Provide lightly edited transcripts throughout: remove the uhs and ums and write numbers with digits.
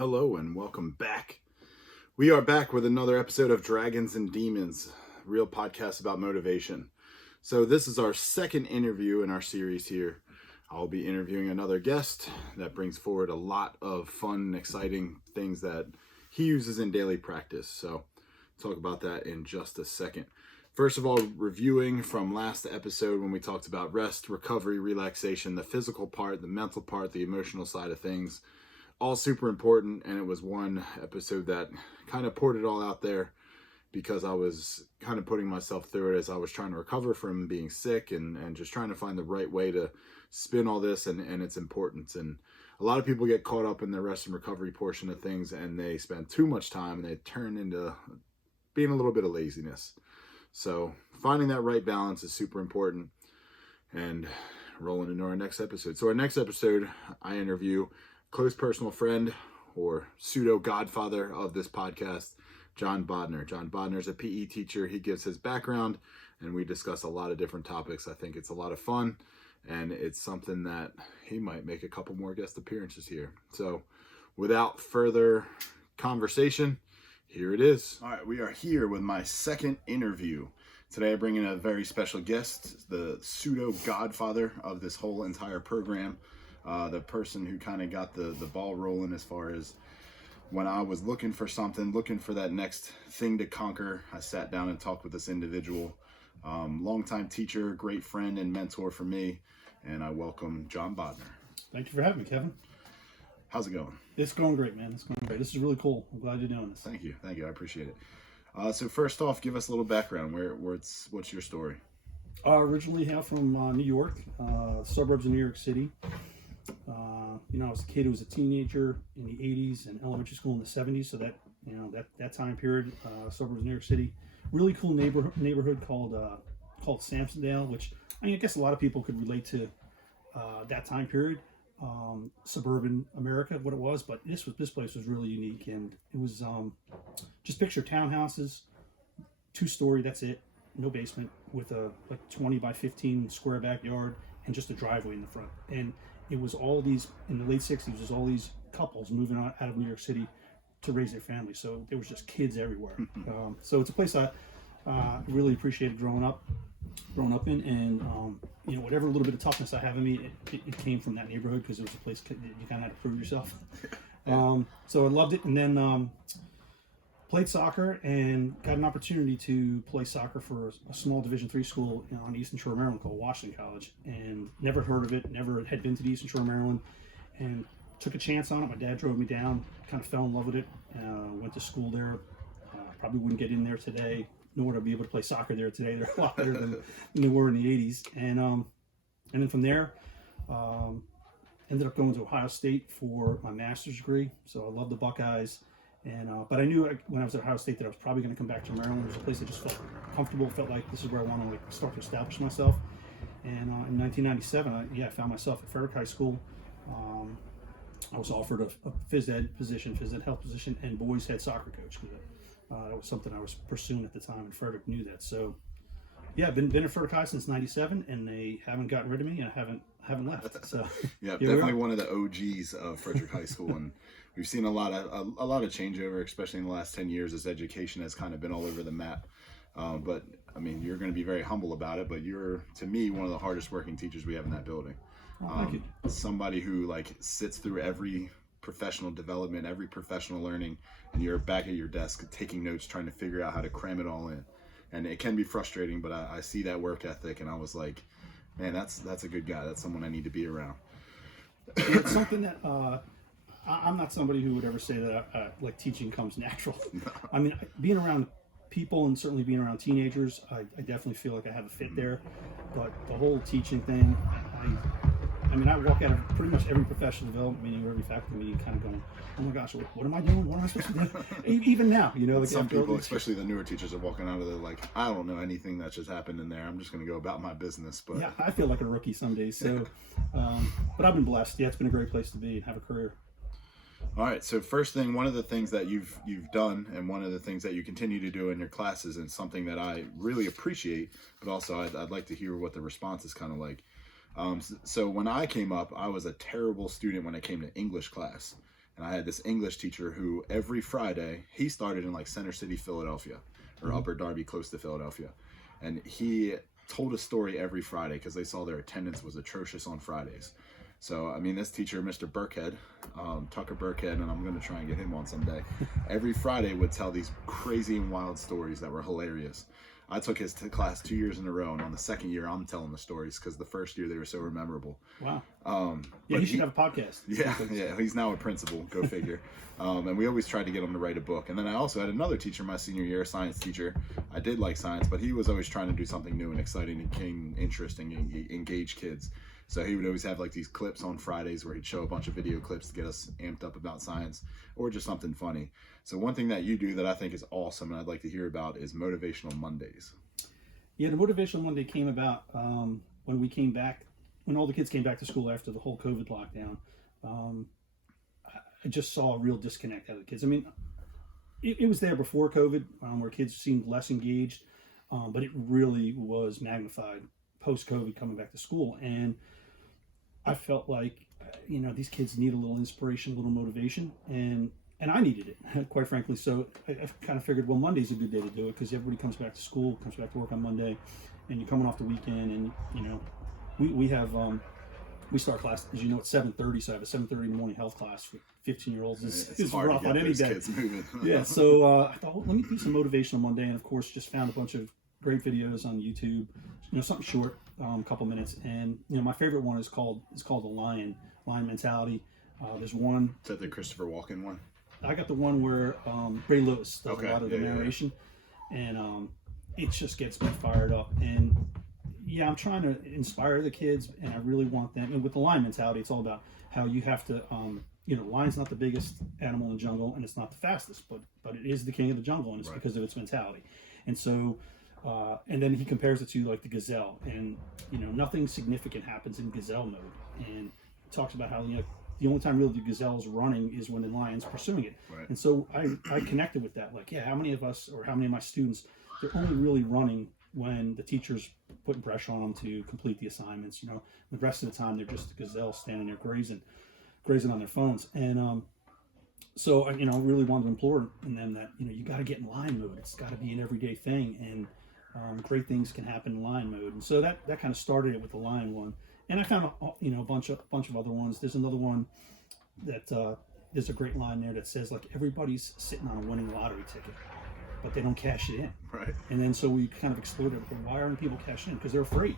Hello and welcome back. We are back with another episode of Dragons and Demons, a real podcast about motivation. So this is our second interview in our series here. I'll be interviewing another guest that brings forward a lot of fun and exciting things that he uses in daily practice. So talk about that in just a second. First of all, reviewing from last episode when we talked about rest, recovery, relaxation, the physical part, the mental part, the emotional side of things. All super important, and it was one episode that kind of poured it all out there because I was kind of putting myself through it as I was trying to recover from being sick and just trying to find the right way to spin all this and its importance. And a lot of people get caught up in the rest and recovery portion of things, and they spend too much time and they turn into being a little bit of laziness. So finding that right balance is super important, and rolling into our next episode. So our next episode, I interview close personal friend or pseudo godfather of this podcast, John Bodnar. John Bodnar is a PE teacher. He gives his background and we discuss a lot of different topics. I think it's a lot of fun and it's something that he might make a couple more guest appearances here. So without further conversation, here it is. All right, we are here with my second interview. Today I bring in a very special guest, the pseudo godfather of this whole entire program. The person who kind of got the ball rolling as far as when I was looking for something, looking for that next thing to conquer. I sat down and talked with this individual, longtime teacher, great friend and mentor for me, and I welcome John Bodnar. Thank you for having me, Kevin. How's it going? It's going great, man. It's going great. This is really cool. I'm glad you're doing this. Thank you. I appreciate it. So first off, give us a little background. What's your story? Originally hail from New York, suburbs of New York City. I was a kid who was a teenager in the 80s and elementary school in the 70s. So that time period, suburbs of New York City, really cool neighborhood called Samsondale, which I guess a lot of people could relate to that time period, suburban America, what it was. But this place was really unique, and it was just picture townhouses, 2-story, that's it, no basement, with a 20 by 15 square backyard and just a driveway in the front. And it was all these, in the late 60s, there's all these couples moving out of New York City to raise their families. So there was just kids everywhere. So it's a place I really appreciated growing up in. And, whatever little bit of toughness I have in me, it came from that neighborhood because it was a place you kind of had to prove yourself. So I loved it. And then played soccer and got an opportunity to play soccer for a small Division III school on the Eastern Shore of Maryland called Washington College, and never heard of it, never had been to the Eastern Shore of Maryland, and took a chance on it. My dad drove me down, kind of fell in love with it, went to school there. Probably wouldn't get in there today, nor would I be able to play soccer there today. They're a lot better than they were in the 80s. And then from there, ended up going to Ohio State for my master's degree. So I love the Buckeyes. But I knew when I was at Ohio State that I was probably going to come back to Maryland. It was a place that just felt comfortable, felt like this is where I want to start to establish myself. And in 1997, I found myself at Frederick High School. I was offered a phys ed health position, and boys head soccer coach. That was something I was pursuing at the time, and Frederick knew that. So, I've been at Frederick High since '97, and they haven't gotten rid of me, and I haven't left. So, yeah, definitely one of the OGs of Frederick High School, and we've seen a lot of changeover, especially in the last 10 years as education has kind of been all over the map. But I mean, you're going to be very humble about it, but you're, to me, one of the hardest working teachers we have in that building. Thank you. Somebody who sits through every professional development, every professional learning, and you're back at your desk taking notes, trying to figure out how to cram it all in. And it can be frustrating, but I see that work ethic, and I was like, man, that's a good guy. That's someone I need to be around. It's something that I'm not somebody who would ever say that teaching comes natural. No. I mean, being around people and certainly being around teenagers, I definitely feel like I have a fit there. But the whole teaching thing, I walk out of pretty much every professional development meeting or every faculty meeting kind of going, oh my gosh, what am I doing? What am I supposed to do? Even now, some people, especially the newer teachers, are walking out of there like, I don't know anything that just happened in there. I'm just going to go about my business. But yeah, I feel like a rookie some days. So, but I've been blessed. Yeah, it's been a great place to be and have a career. All right. So first thing, one of the things that you've done, and one of the things that you continue to do in your classes, and something that I really appreciate, but also I'd like to hear what the response is kind of like. So when I came up, I was a terrible student when it came to English class. And I had this English teacher who every Friday, he started in like Center City, Philadelphia, or Upper Darby, close to Philadelphia. And he told a story every Friday because they saw their attendance was atrocious on Fridays. So, I mean, this teacher, Mr. Burkhead, Tucker Burkhead, and I'm going to try and get him on someday, every Friday would tell these crazy and wild stories that were hilarious. I took his class 2 years in a row, and on the second year, I'm telling the stories because the first year they were so memorable. Wow. Yeah, he should have a podcast. Yeah, he's now a principal. Go figure. And we always tried to get him to write a book. And then I also had another teacher my senior year, a science teacher. I did like science, but he was always trying to do something new and exciting and gain interest and engage kids. So he would always have like these clips on Fridays where he'd show a bunch of video clips to get us amped up about science or just something funny. So one thing that you do that I think is awesome and I'd like to hear about is Motivational Mondays. Yeah, the Motivational Monday came about when we came back, when all the kids came back to school after the whole COVID lockdown. I just saw a real disconnect out of the kids. I mean, it was there before COVID where kids seemed less engaged, but it really was magnified post-COVID coming back to school. And I felt like, these kids need a little inspiration, a little motivation, and I needed it, quite frankly. So I kind of figured, well, Monday's a good day to do it because everybody comes back to school, comes back to work on Monday, and you're coming off the weekend, and we have we start class, as you know, at 7:30. So I have a 7:30 in the morning health class for 15-year-olds. It's hard rough to get on any day. kids moving. Yeah. So I thought, well, let me do some motivational Monday, and of course, just found a bunch of great videos on YouTube. Something short, a couple minutes, and my favorite one is called the Lion Mentality. There's one. Is that the Christopher Walken one? I got the one where Ray Lewis does a lot of the narration, and it just gets me fired up. And I'm trying to inspire the kids, and I really want them. And with the Lion Mentality, it's all about how you have to. Lion's not the biggest animal in the jungle, and it's not the fastest, but it is the king of the jungle, and it's because of its mentality. And so. And then he compares it to like the gazelle, and nothing significant happens in gazelle mode, and talks about how the only time really the gazelle is running is when the lion's pursuing it. Right. And so I connected with that, like, how many of us or how many of my students, they're only really running when the teacher's putting pressure on them to complete the assignments. The rest of the time they're just a gazelle standing there grazing on their phones. And so I really wanted to implore in them that you got to get in lion mode. It's got to be an everyday thing, and great things can happen in lion mode. And so that kind of started it with the lion one. And I found a bunch of other ones. There's another one that there's a great line there that says, like, everybody's sitting on a winning lottery ticket, but they don't cash it in. Right. And then so we kind of explored it. Well, why aren't people cashing in? Because they're afraid.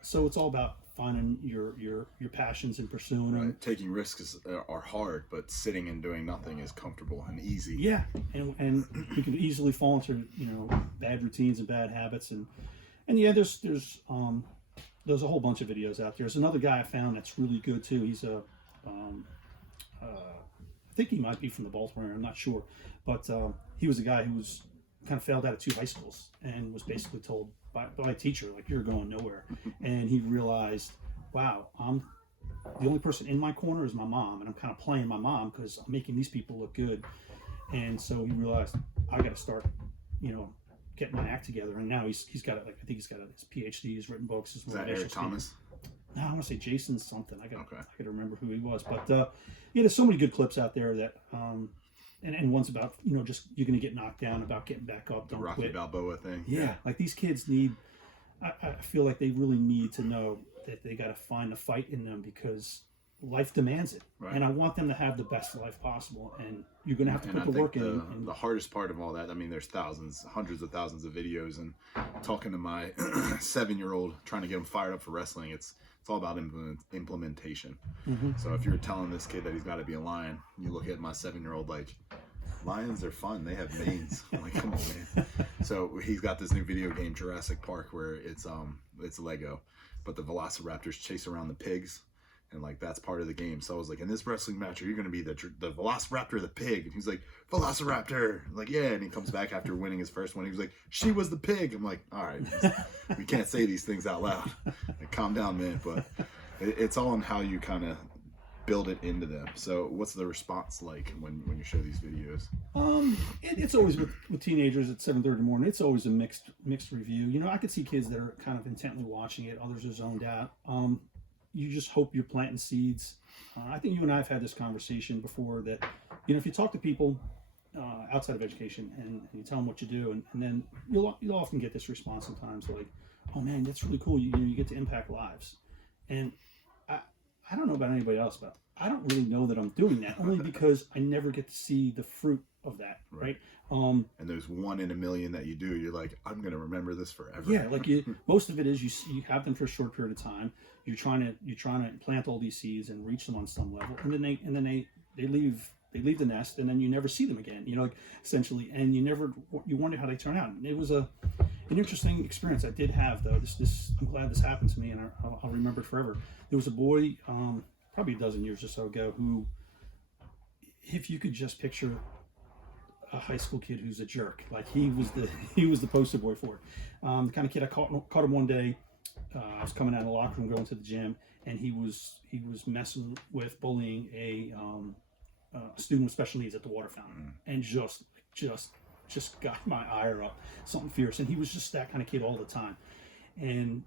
So it's all about finding your passions and pursuing them. Taking risks are hard, but sitting and doing nothing is comfortable and easy. Yeah, and we can easily fall into bad routines and bad habits, and there's a whole bunch of videos out there. There's another guy I found that's really good too. He's I think he might be from the Baltimore area, I'm not sure, but he was a guy who was kind of failed out of 2 high schools and was basically told by a teacher, like, you're going nowhere. And he realized, wow, I'm the only person in my corner is my mom, and I'm kind of playing my mom because I'm making these people look good. And so he realized, I got to start, getting my act together. And now he's got I think he's got his PhD, he's written books. Is that Eric Thomas? No, I want to say Jason something. I got to remember who he was. But there's so many good clips out there that and one's about just you're going to get knocked down, about getting back up, don't Rocky quit. Balboa thing. Yeah, like these kids need. I feel like they really need to know that they got to find the fight in them because life demands it, and I want them to have the best life possible. And you're going to have to put the work in. And the hardest part of all that, I mean, there's hundreds of thousands of videos, and talking to my 7-year-old, trying to get him fired up for wrestling, it's all about implementation. Mm-hmm. So if you're telling this kid that he's got to be a lion, you look at my 7-year-old like, lions are fun. They have manes. I'm like, come on, man. So he's got this new video game, Jurassic Park, where it's Lego, but the velociraptors chase around the pigs, and like that's part of the game. So I was like, in this wrestling match, you're going to be the velociraptor, the pig. And he's like, velociraptor. I'm like, yeah. And he comes back after winning his first one. He was like, she was the pig. I'm like, all right, we can't say these things out loud. Like, calm down, man. But it's all in how you kind of build it into them. So what's the response like when you show these videos? It's always with teenagers at 7:30 in the morning. It's always a mixed review. I could see kids that are kind of intently watching it. Others are zoned out. you just hope you're planting seeds. I think you and I have had this conversation before that, if you talk to people outside of education and you tell them what you do, and then you'll often get this response sometimes like, oh man, that's really cool. You get to impact lives. And I don't know about anybody else, but I don't really know that I'm doing that, only because I never get to see the fruit of that, right? And there's one in a million that you do. You're like, I'm going to remember this forever. Yeah, like most of it is you have them for a short period of time. You're trying to plant all these seeds and reach them on some level, and then they leave the nest, and then you never see them again. Essentially, and you wonder how they turn out. And it was an interesting experience I did have, though. This I'm glad this happened to me, and I'll remember it forever. There was a boy, probably a dozen years or so ago, who, if you could just picture a high school kid who's a jerk, like he was the poster boy for it. The kind of kid I caught him one day. I was coming out of the locker room going to the gym, and he was messing with bullying a student with special needs at the water fountain, and just got my ire up, something fierce. And he was just that kind of kid all the time. And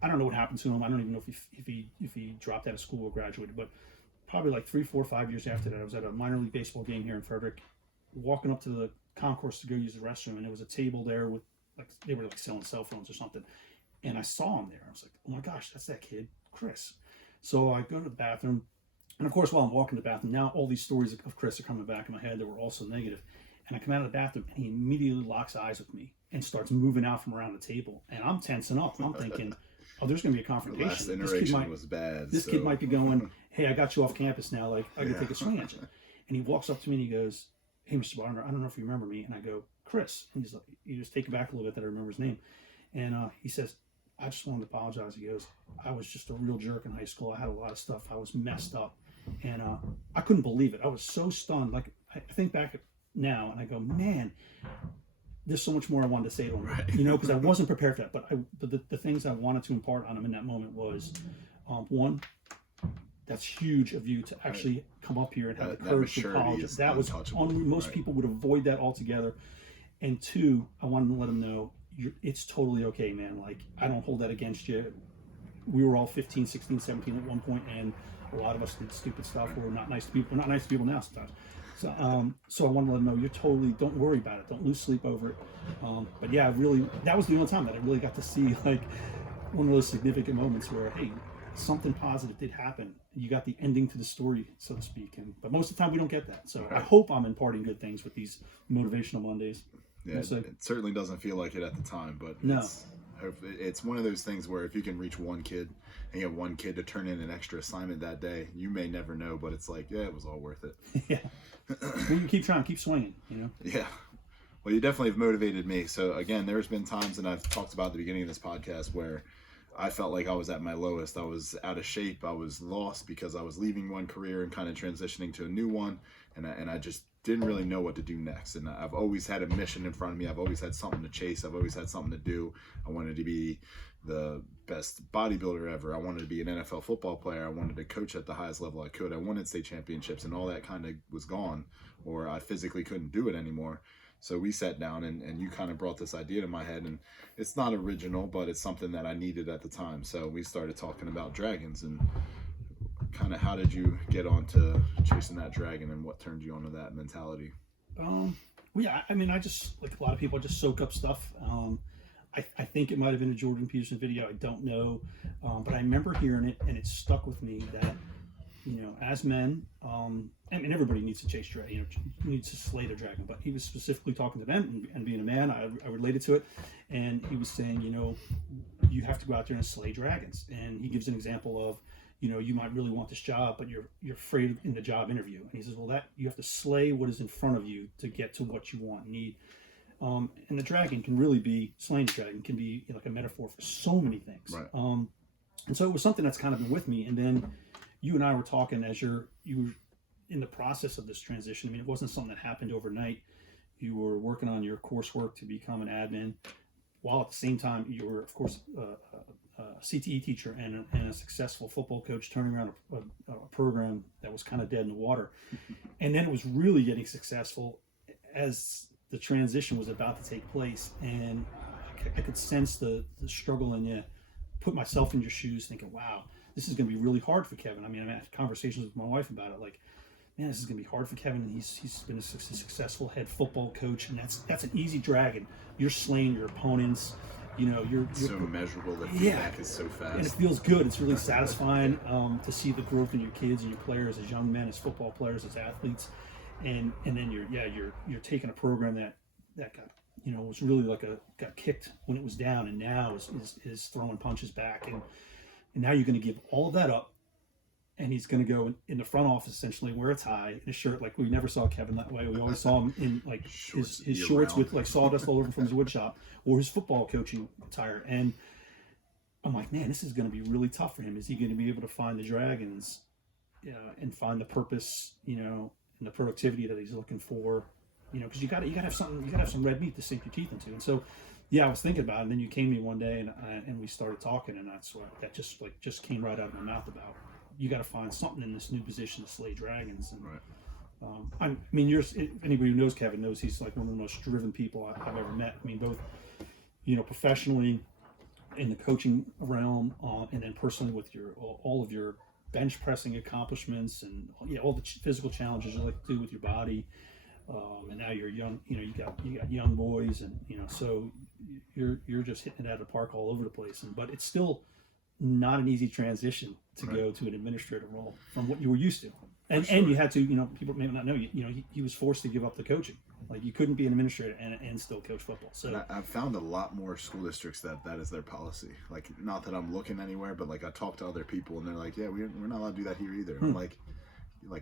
I don't know what happened to him. I don't even know if he dropped out of school or graduated, but probably like 3, 4, 5 years after that, I was at a minor league baseball game here in Frederick, walking up to the concourse to go use the restroom, and there was a table there with they were selling cell phones or something, and I saw him there. I was like, oh my gosh, that's that kid, Chris. So I go to the bathroom, and of course, while I'm walking to the bathroom, now all these stories of Chris are coming back in my head that were also negative. And I come out of the bathroom, and he immediately locks eyes with me and starts moving out from around the table, and I'm tensing up. I'm thinking, oh, there's going to be a confrontation. The last iteration was bad. This kid might be going, hey, I got you off campus now, like I can take a swing at you. And he walks up to me and he goes, hey, Mr. Bodnar, I don't know if you remember me. And I go, Chris. And he's like, he was taken back a little bit that I remember his name. And he says, I just wanted to apologize. He goes, I was just a real jerk in high school. I had a lot of stuff. I was messed up. And I couldn't believe it. I was so stunned. Like, I think back now and I go, man, there's so much more I wanted to say to him, right? Because I wasn't prepared for that. But the things I wanted to impart on him in that moment was, one, that's huge of you to actually come up here and have the courage to apologize. That was most people would avoid that altogether. And two, I wanted to let him know it's totally okay, man. Like, I don't hold that against you. We were all 15, 16, 17 at one point, and a lot of us did stupid stuff. We're not nice to people. We're not nice to people now sometimes. So I wanted to let them know don't worry about it. Don't lose sleep over it. But yeah, that was the only time that I really got to see like one of those significant moments where, hey, something positive did happen. You got the ending to the story, so to speak. But most of the time we don't get that. So I hope I'm imparting good things with these motivational Mondays. Yeah, it certainly doesn't feel like it at the time, but no. It's one of those things where if you can reach one kid and get one kid to turn in an extra assignment that day, you may never know, but it's like, yeah, it was all worth it. Yeah. We can keep trying, keep swinging, Yeah. Well, you definitely have motivated me. So again, there's been times, and I've talked about at the beginning of this podcast, where I felt like I was at my lowest. I was out of shape. I was lost because I was leaving one career and kind of transitioning to a new one. And I just didn't really know what to do next. And I've always had a mission in front of me. I've always had something to chase. I've always had something to do. I wanted to be the best bodybuilder ever. I wanted to be an NFL football player. I wanted to coach at the highest level I could. I wanted state championships, and all that kind of was gone, or I physically couldn't do it anymore. So we sat down, and you kind of brought this idea to my head, and it's not original, but it's something that I needed at the time. So we started talking about dragons, and kind of how did you get on to chasing that dragon, and what turned you onto that mentality? Yeah, I mean, I just, like a lot of people, I just soak up stuff. I think it might have been a Jordan Peterson video. I don't know. But I remember hearing it, and it stuck with me that, as men, I mean, everybody needs to chase dragon, needs to slay the dragon, but he was specifically talking to them, and being a man, I related to it. And he was saying, you have to go out there and slay dragons. And he gives an example of, you might really want this job, but you're afraid in the job interview. And he says, well, you have to slay what is in front of you to get to what you want and need. And the dragon can really be, slaying the dragon can be like a metaphor for so many things. Right. And so it was something that's kind of been with me. And then you and I were talking as you were in the process of this transition. I mean, it wasn't something that happened overnight. You were working on your coursework to become an admin, while at the same time you were, of course, a CTE teacher and a successful football coach, turning around a program that was kind of dead in the water. And then it was really getting successful as the transition was about to take place. And I could sense the struggle in you. Put myself in your shoes thinking, wow, this is going to be really hard for Kevin. I mean, I had conversations with my wife about it, like, man, this is going to be hard for Kevin. And he's been a successful head football coach, and that's an easy dragon. You're slaying your opponents. You know, you're so measurable. The feedback is so fast, and it feels good. It's really satisfying to see the growth in your kids and your players as young men, as football players, as athletes, and then you're taking a program that got, you know, was really like got kicked when it was down, and now is throwing punches back, and now you're going to give all of that up. And he's going to go in the front office, essentially wear a tie and a shirt. Like, we never saw Kevin that way. We always saw him in like his shorts with like sawdust all over him from his wood shop, or his football coaching attire. And I'm like, man, this is going to be really tough for him. Is he going to be able to find the Dragons and find the purpose, you know, and the productivity that he's looking for? You know, because you got to have something. You got to have some red meat to sink your teeth into. And so, yeah, I was thinking about it. And then you came to me one day, and we started talking, and that's what that just came right out of my mouth about. You got to find something in this new position to slay dragons. And right. I mean, anybody who knows Kevin knows he's like one of the most driven people I've ever met. I mean, both, you know, professionally in the coaching realm, and then personally with all of your bench pressing accomplishments, and all the physical challenges you like to do with your body. And now you're young. You know, you got young boys, and you know, so you're just hitting it out of the park all over the place. But it's still not an easy transition to go to an administrative role from what you were used to. And you had to, you know, people may not know, you know, he was forced to give up the coaching. Like, you couldn't be an administrator and still coach football. So I've found a lot more school districts that is their policy. Like, not that I'm looking anywhere, but like I talk to other people and they're like, yeah, we're not allowed to do that here either. And I'm like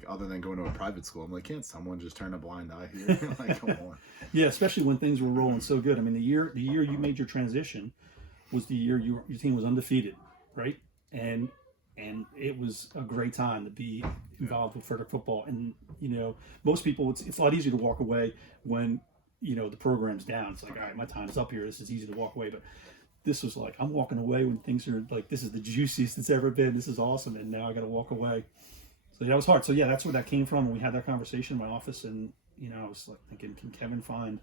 other than going to a private school, I'm like, can't someone just turn a blind eye here? Like, come on. Yeah, especially when things were rolling so good. I mean, the year you made your transition was the year your team was undefeated, right? And it was a great time to be involved with Frederick football. And, you know, most people, it's a lot easier to walk away when, you know, the program's down. It's like, all right, my time's up here. This is easy to walk away. But this was like, I'm walking away when things are like, this is the juiciest it's ever been. This is awesome. And now I got to walk away. So that was hard. So, yeah, that's where that came from. And we had that conversation in my office. And, you know, I was like thinking, can Kevin find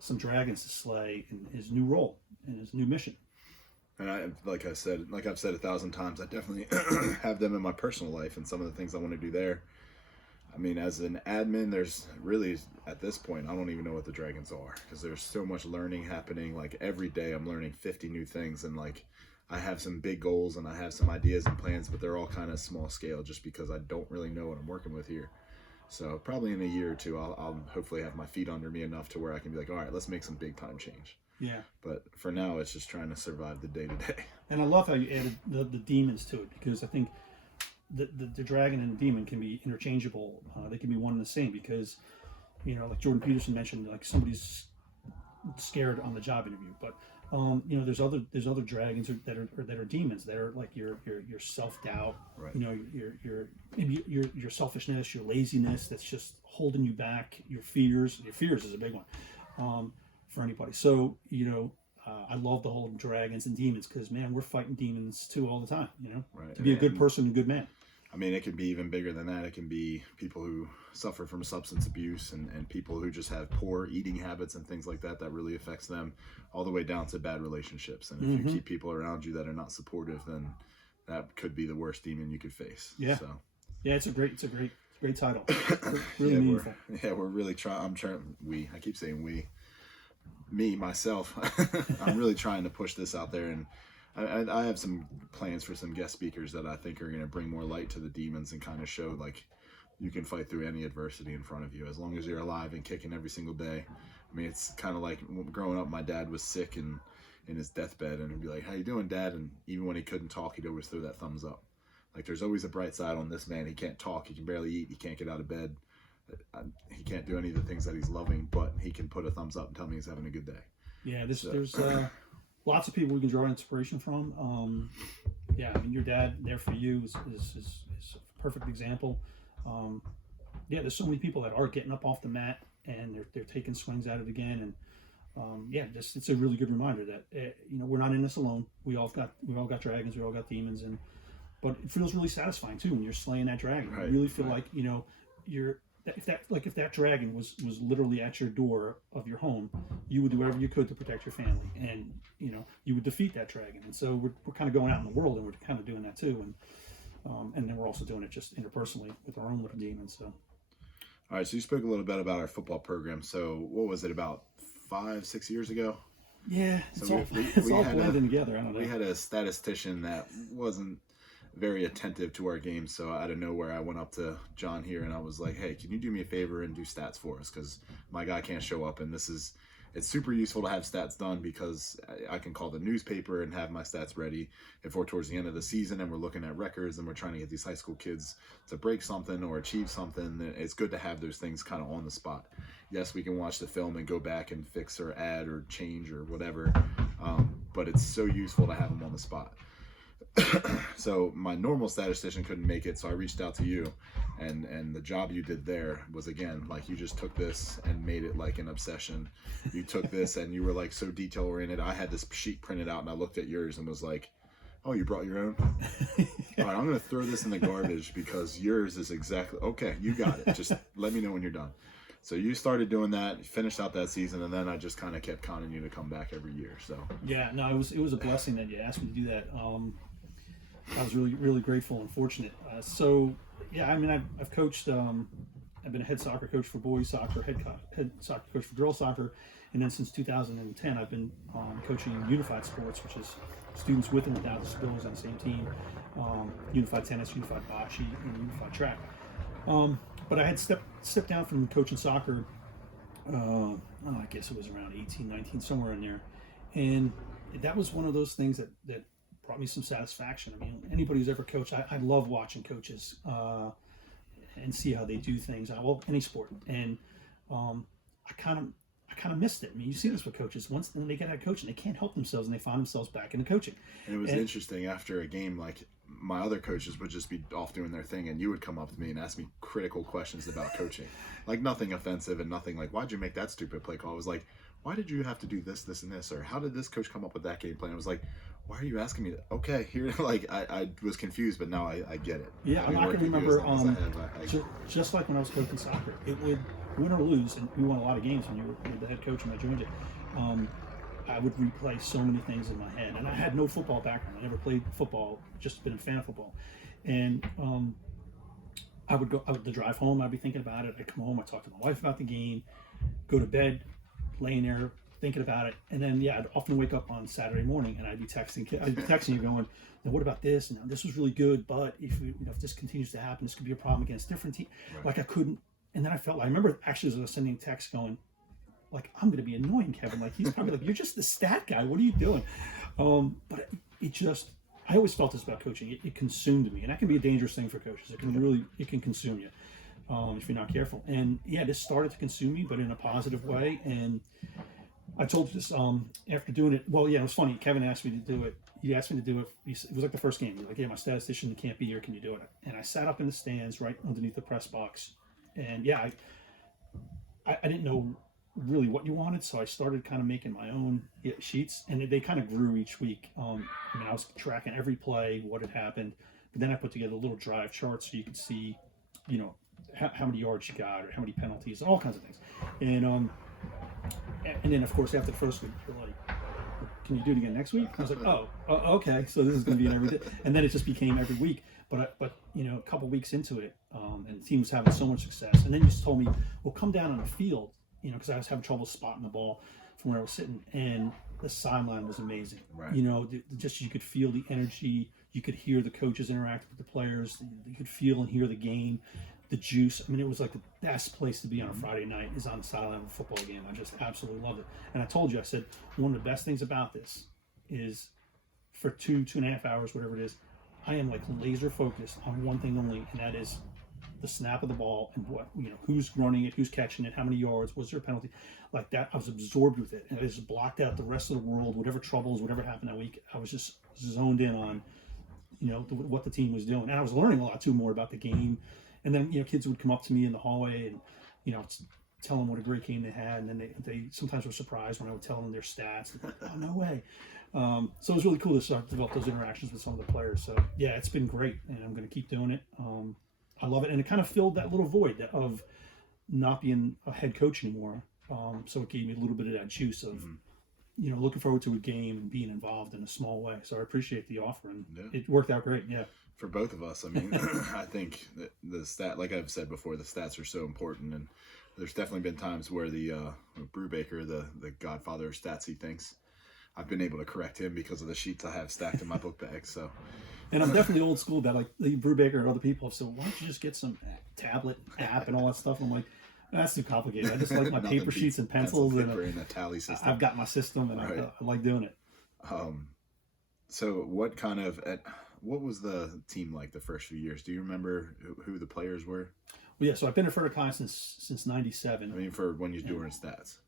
some dragons to slay in his new role and his new mission? And like I've said 1,000 times, I definitely have them in my personal life and some of the things I want to do there. I mean, as an admin, there's really, at this point, I don't even know what the dragons are, because there's so much learning happening. Like, every day I'm learning 50 new things, and like, I have some big goals and I have some ideas and plans, but they're all kind of small scale just because I don't really know what I'm working with here. So probably in a year or two, I'll hopefully have my feet under me enough to where I can be like, all right, let's make some big time change. Yeah. But for now, it's just trying to survive the day to day. And I love how you added the demons to it, because I think the dragon and the demon can be interchangeable. They can be one and the same, because, you know, like Jordan Peterson mentioned, like somebody's scared on the job interview, but you know, there's other dragons that are demons, that are like your self-doubt, right. You know, your selfishness, your laziness that's just holding you back, your fears is a big one. For anybody. So, you know, I love the whole dragons and demons, because, man, we're fighting demons too all the time, you know, right. To be a good person and good man. I mean, it can be even bigger than that. It can be people who suffer from substance abuse and people who just have poor eating habits and things like that really affects them, all the way down to bad relationships. And if you keep people around you that are not supportive, then that could be the worst demon you could face. Yeah. So. Yeah, it's a great title. Really meaningful. We're really trying. I keep saying we. Me, myself, I'm really trying to push this out there, and I have some plans for some guest speakers that I think are going to bring more light to the demons and kind of show, like, you can fight through any adversity in front of you as long as you're alive and kicking every single day. I mean, it's kind of like growing up, my dad was sick and in his deathbed, and he'd be like, how you doing, Dad? And even when he couldn't talk, he'd always throw that thumbs up. Like, there's always a bright side on this man. He can't talk, he can barely eat, he can't get out of bed. He can't do any of the things that he's loving, but he can put a thumbs up and tell me he's having a good day. Yeah, there's lots of people we can draw inspiration from. Yeah, I mean, your dad there for you is a perfect example. Yeah, there's so many people that are getting up off the mat and they're taking swings at it again, and it's a really good reminder that you know, we're not in this alone. We all got dragons, we all got demons, but it feels really satisfying too when you're slaying that dragon. Right, you really feel like, you know, if that dragon was literally at your door of your home, you would do whatever you could to protect your family, and you would defeat that dragon. And so we're kind of going out in the world, and we're kind of doing that too, and then we're also doing it just interpersonally with our own little demons. So. All right, so you spoke a little bit about our football program. So what was it, about 5-6 years ago? Yeah, So it's all blending together. I don't know. We had a statistician that wasn't very attentive to our games, so out of nowhere I went up to John here and I was like, hey, can you do me a favor and do stats for us, because my guy can't show up, and it's super useful to have stats done because I can call the newspaper and have my stats ready if we're towards the end of the season and we're looking at records and we're trying to get these high school kids to break something or achieve something. It's good to have those things kind of on the spot. Yes, we can watch the film and go back and fix or add or change or whatever, but it's so useful to have them on the spot. So my normal statistician couldn't make it, so I reached out to you, and the job you did there was, again, like, you just took this and made it like an obsession. You took this and you were like so detail oriented. I had this sheet printed out and I looked at yours and was like, oh, you brought your own? All right, I'm gonna throw this in the garbage because yours is exactly okay. You got it. Just let me know when you're done. So you started doing that, finished out that season, and then I just kind of kept counting you to come back every year. So yeah, no, it was a blessing that you asked me to do that. I was really, really grateful and fortunate. So, yeah, I mean, I've coached. I've been a head soccer coach for boys soccer, head soccer coach for girls soccer, and then since 2010, I've been coaching unified sports, which is students with and without disabilities on the same team. Unified tennis, unified bocce, and unified track. But I had stepped down from coaching soccer. I guess it was around 18, 19, somewhere in there, and that was one of those things that brought me some satisfaction. I mean, anybody who's ever coached, I love watching coaches and see how they do things. I love any sport, and I kind of missed it. I mean, you see this with coaches. Once they get out of coaching, they can't help themselves, and they find themselves back into coaching. And it was interesting after a game, like, my other coaches would just be off doing their thing, and you would come up to me and ask me critical questions about coaching, like nothing offensive and nothing like, why'd you make that stupid play call? It was like, why did you have to do this, this, and this? Or how did this coach come up with that game plan? It was like, why are you asking me that? Okay, here, like, I was confused, but now I get it. Yeah, I can remember, just like when I was coaching soccer, it would, win or lose, and we won a lot of games when you were the head coach when I joined it, I would replay so many things in my head. And I had no football background. I never played football, just been a fan of football. And I would the drive home, I'd be thinking about it. I'd come home, I'd talk to my wife about the game, go to bed, laying there thinking about it, and then I'd often wake up on Saturday morning and I'd be texting you going, now what about this? And this was really good, but if this continues to happen, this could be a problem against different teams. Right. Like I couldn't, and then I remember actually as I was sending texts going, like, I'm going to be annoying Kevin. Like, he's probably like, you're just the stat guy. What are you doing? But it just, I always felt this about coaching. It consumed me, and that can be a dangerous thing for coaches. It can consume you if you're not careful. And this started to consume me, but in a positive way. And I told you this after doing it. Well, it was funny. Kevin asked me to do it. He asked me to do it. It was like the first game. He was like, my statistician can't be here. Can you do it? And I sat up in the stands right underneath the press box. And I didn't know really what you wanted, so I started kind of making my own sheets, and they kind of grew each week. I was tracking every play, what had happened, but then I put together a little drive chart so you could see, how many yards you got or how many penalties, all kinds of things. And then of course after the first week, you're like, can you do it again next week? I was like, oh, okay, so this is going to be an every day, and then it just became every week. But a couple weeks into it, and the team was having so much success, and then you just told me, well, come down on the field. Because I was having trouble spotting the ball from where I was sitting, and the sideline was amazing. Right. Just you could feel the energy, you could hear the coaches interact with the players, you could feel and hear the game, the juice. I mean, it was like the best place to be on a Friday night is on the sideline of a football game. I just absolutely loved it. And I told you, I said, one of the best things about this is for 2.5 hours, whatever it is, I am like laser focused on one thing only, and that is the snap of the ball and who's running it, who's catching it, how many yards, was there a penalty, like that. I was absorbed with it, and I just blocked out the rest of the world, whatever troubles, whatever happened that week. I was just zoned in on, what the team was doing, and I was learning a lot too more about the game. And then kids would come up to me in the hallway and tell them what a great game they had, and then they sometimes were surprised when I would tell them their stats. Like, oh, no way. So it was really cool to start to develop those interactions with some of the players. So it's been great, and I'm going to keep doing it. I love it, and it kind of filled that little void of not being a head coach anymore. So it gave me a little bit of that juice of, looking forward to a game and being involved in a small way. So I appreciate the offer, and it worked out great. Yeah. For both of us, I mean, I think that the stat, like I've said before, the stats are so important, and there's definitely been times where the Brubaker, the Godfather of stats, he thinks, I've been able to correct him because of the sheets I have stacked in my book bag. So, and I'm definitely old school about like Brubaker and other people have said, why don't you just get some tablet app and all that stuff? I'm like, that's too complicated. I just like my paper sheets and pencils and a tally system. I've got my system, and I like doing it. So what was the team like the first few years? Do you remember who the players were? Well, yeah, so I've been at Frederick High since '97. I mean, for when you're doing stats.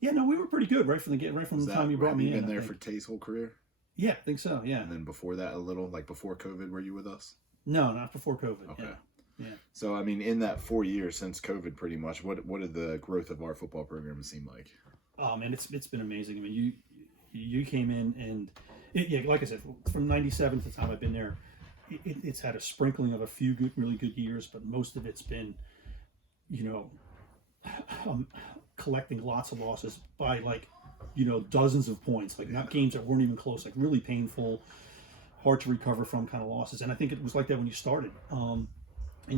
Yeah, no, we were pretty good right from the time you brought me in. Have you been there for Tay's whole career? Yeah, I think so. Yeah. And then before that, a little, like before COVID, were you with us? No, not before COVID. Okay. Yeah. So I mean, in that 4 years since COVID, pretty much, what did the growth of our football program seem like? Man, it's been amazing. I mean, you came in and like I said, from '97 to the time I've been there, it's had a sprinkling of a few really good years, but most of it's been, collecting lots of losses by dozens of points, not games that weren't even close, like really painful, hard to recover from kind of losses. And I think it was like that when you started, and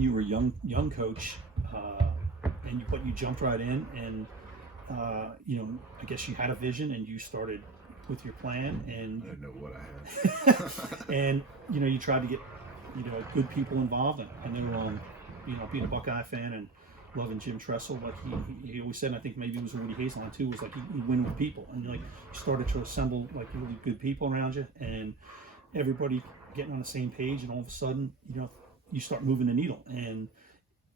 you were a young coach, but you jumped right in, and I guess you had a vision and you started with your plan, and I didn't know what I had. and you tried to get good people involved, and then being a Buckeye fan and loving Jim Tressel, like he always said, and I think maybe it was Woody Hazelon too, was like you win with people, and you started to assemble like really good people around you, and everybody getting on the same page, and all of a sudden you start moving the needle. And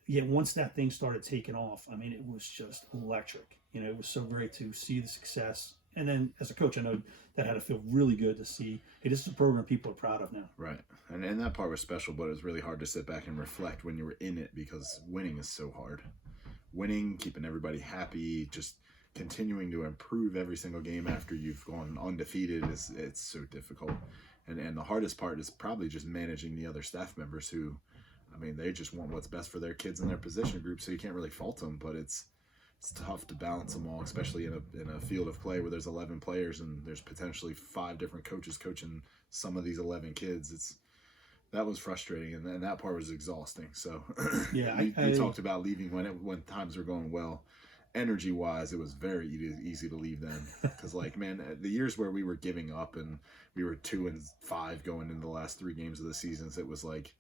once that thing started taking off, I mean, it was just electric. It was so great to see the success. And then as a coach, I know that had to feel really good to see, hey, this is a program people are proud of now. Right. And that part was special, but it was really hard to sit back and reflect when you were in it, because winning is so hard. Winning, keeping everybody happy, just continuing to improve every single game after you've gone undefeated, it's so difficult. And the hardest part is probably just managing the other staff members who, I mean, they just want what's best for their kids and their position group, so you can't really fault them, but it's tough to balance them all, especially in a field of play where there's 11 players and there's potentially 5 different coaches coaching some of these 11 kids. That was frustrating, and that part was exhausting. So yeah, you talked about leaving when times were going well. Energy wise, it was very easy to leave then, because the years where we were giving up and we were 2-5 going into the last 3 games of the seasons, it was like,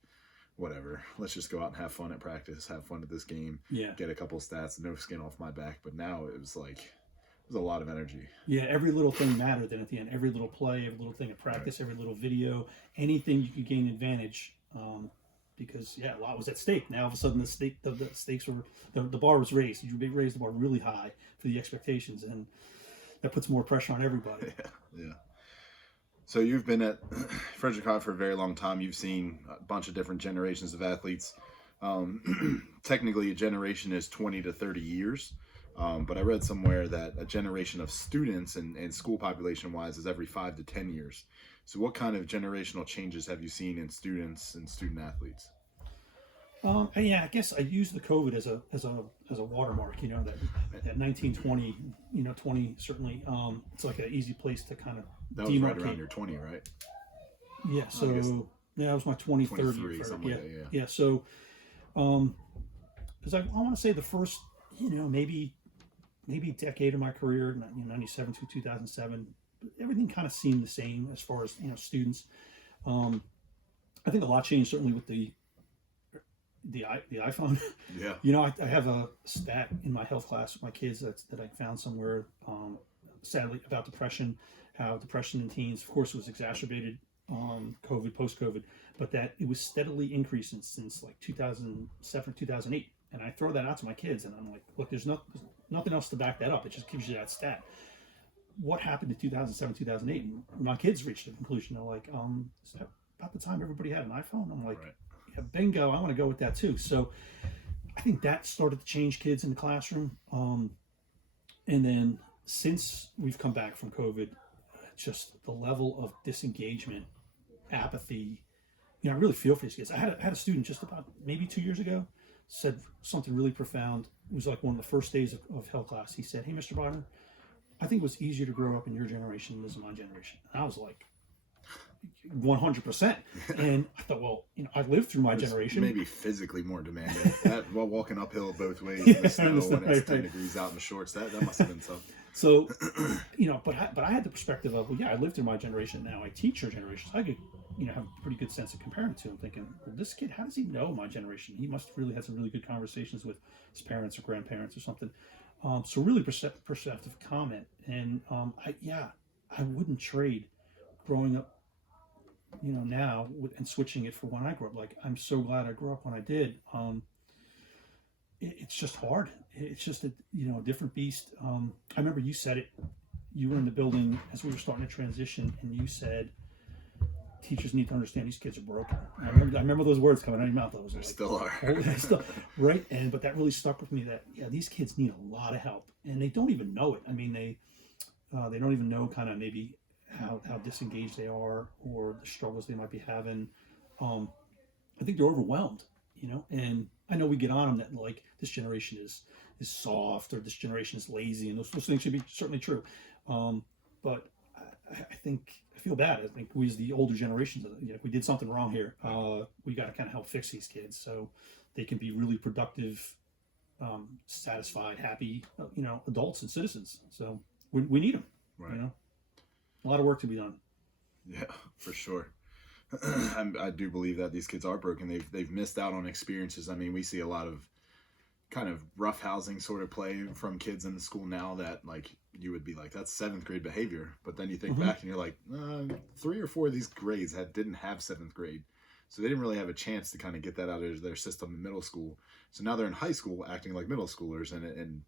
whatever, let's just go out and have fun at practice, have fun at this game, get a couple stats, no skin off my back. But now it was a lot of energy. Yeah, every little thing mattered then at the end. Every little play, every little thing at practice, every little video, anything you could gain advantage, because a lot was at stake. Now all of a sudden the stakes were, the bar was raised. You raised the bar really high for the expectations, and that puts more pressure on everybody. Yeah. So you've been at Frederick High for a very long time. You've seen a bunch of different generations of athletes. Technically, a generation is 20 to 30 years. But I read somewhere that a generation of students and school population-wise is every 5 to 10 years. So what kind of generational changes have you seen in students and student athletes? I guess I use the COVID as a watermark. That 1920, 20 certainly. It's like an easy place to kind of that was right around your 20, right? Yeah. So that was my 2030. Yeah. So, because I want to say the first, maybe decade of my career, 97 to 2007, everything kind of seemed the same as far as students. I think a lot changed certainly with the iPhone. Yeah. I have a stat in my health class with my kids that I found somewhere, sadly, about depression, how depression in teens, of course, was exacerbated post-COVID, but that it was steadily increasing since 2007, 2008. And I throw that out to my kids, and I'm like, look, there's nothing else to back that up. It just gives you that stat. What happened in 2007, 2008? And my kids reached a conclusion. They're like, is that about the time everybody had an iPhone? I'm like, right. Yeah, bingo, I want to go with that too. So I think that started to change kids in the classroom. And then since we've come back from COVID, just the level of disengagement, apathy, I really feel for these kids. I had a student just about maybe 2 years ago said something really profound. It was like one of the first days of health class. He said, "Hey, Mr. Bodnar, I think it was easier to grow up in your generation than it was in my generation." And I was like, 100%. And I thought, well, I lived through my generation. Maybe physically more demanding. That while walking uphill both ways in the snow when it's 10 degrees out in the shorts, that must have been tough. So, but I had the perspective of, well, yeah, I lived through my generation. Now I teach your generation. So I could, have a pretty good sense of comparing to him, thinking, well, this kid, how does he know my generation? He must really had some really good conversations with his parents or grandparents or something. So really perceptive comment. And I wouldn't trade growing up, now and switching it for when I grew up. Like, I'm so glad I grew up when I did. It's just hard. It's just a different beast. I remember you said it. You were in the building as we were starting to transition, and you said, teachers need to understand these kids are broken. I remember those words coming out of your mouth. They still are. Right? But that really stuck with me, that, these kids need a lot of help, and they don't even know it. I mean, they don't even know kind of maybe how disengaged they are or the struggles they might be having. I think they're overwhelmed, and I know we get on them that, like, this generation is soft, or this generation is lazy, and those things should be certainly true. But I think I feel bad. I think we, as the older generations, if we did something wrong here, we got to kind of help fix these kids so they can be really productive, satisfied, happy, adults and citizens. So we need them. Right. A lot of work to be done. Yeah, for sure. I do believe that these kids are broken. They've missed out on experiences. I mean, we see a lot of kind of roughhousing sort of play from kids in the school now that, like, you would be like, that's 7th grade behavior. But then you think back and you're like, 3 or 4 of these grades didn't have 7th grade. So they didn't really have a chance to kind of get that out of their system in middle school. So now they're in high school acting like middle schoolers and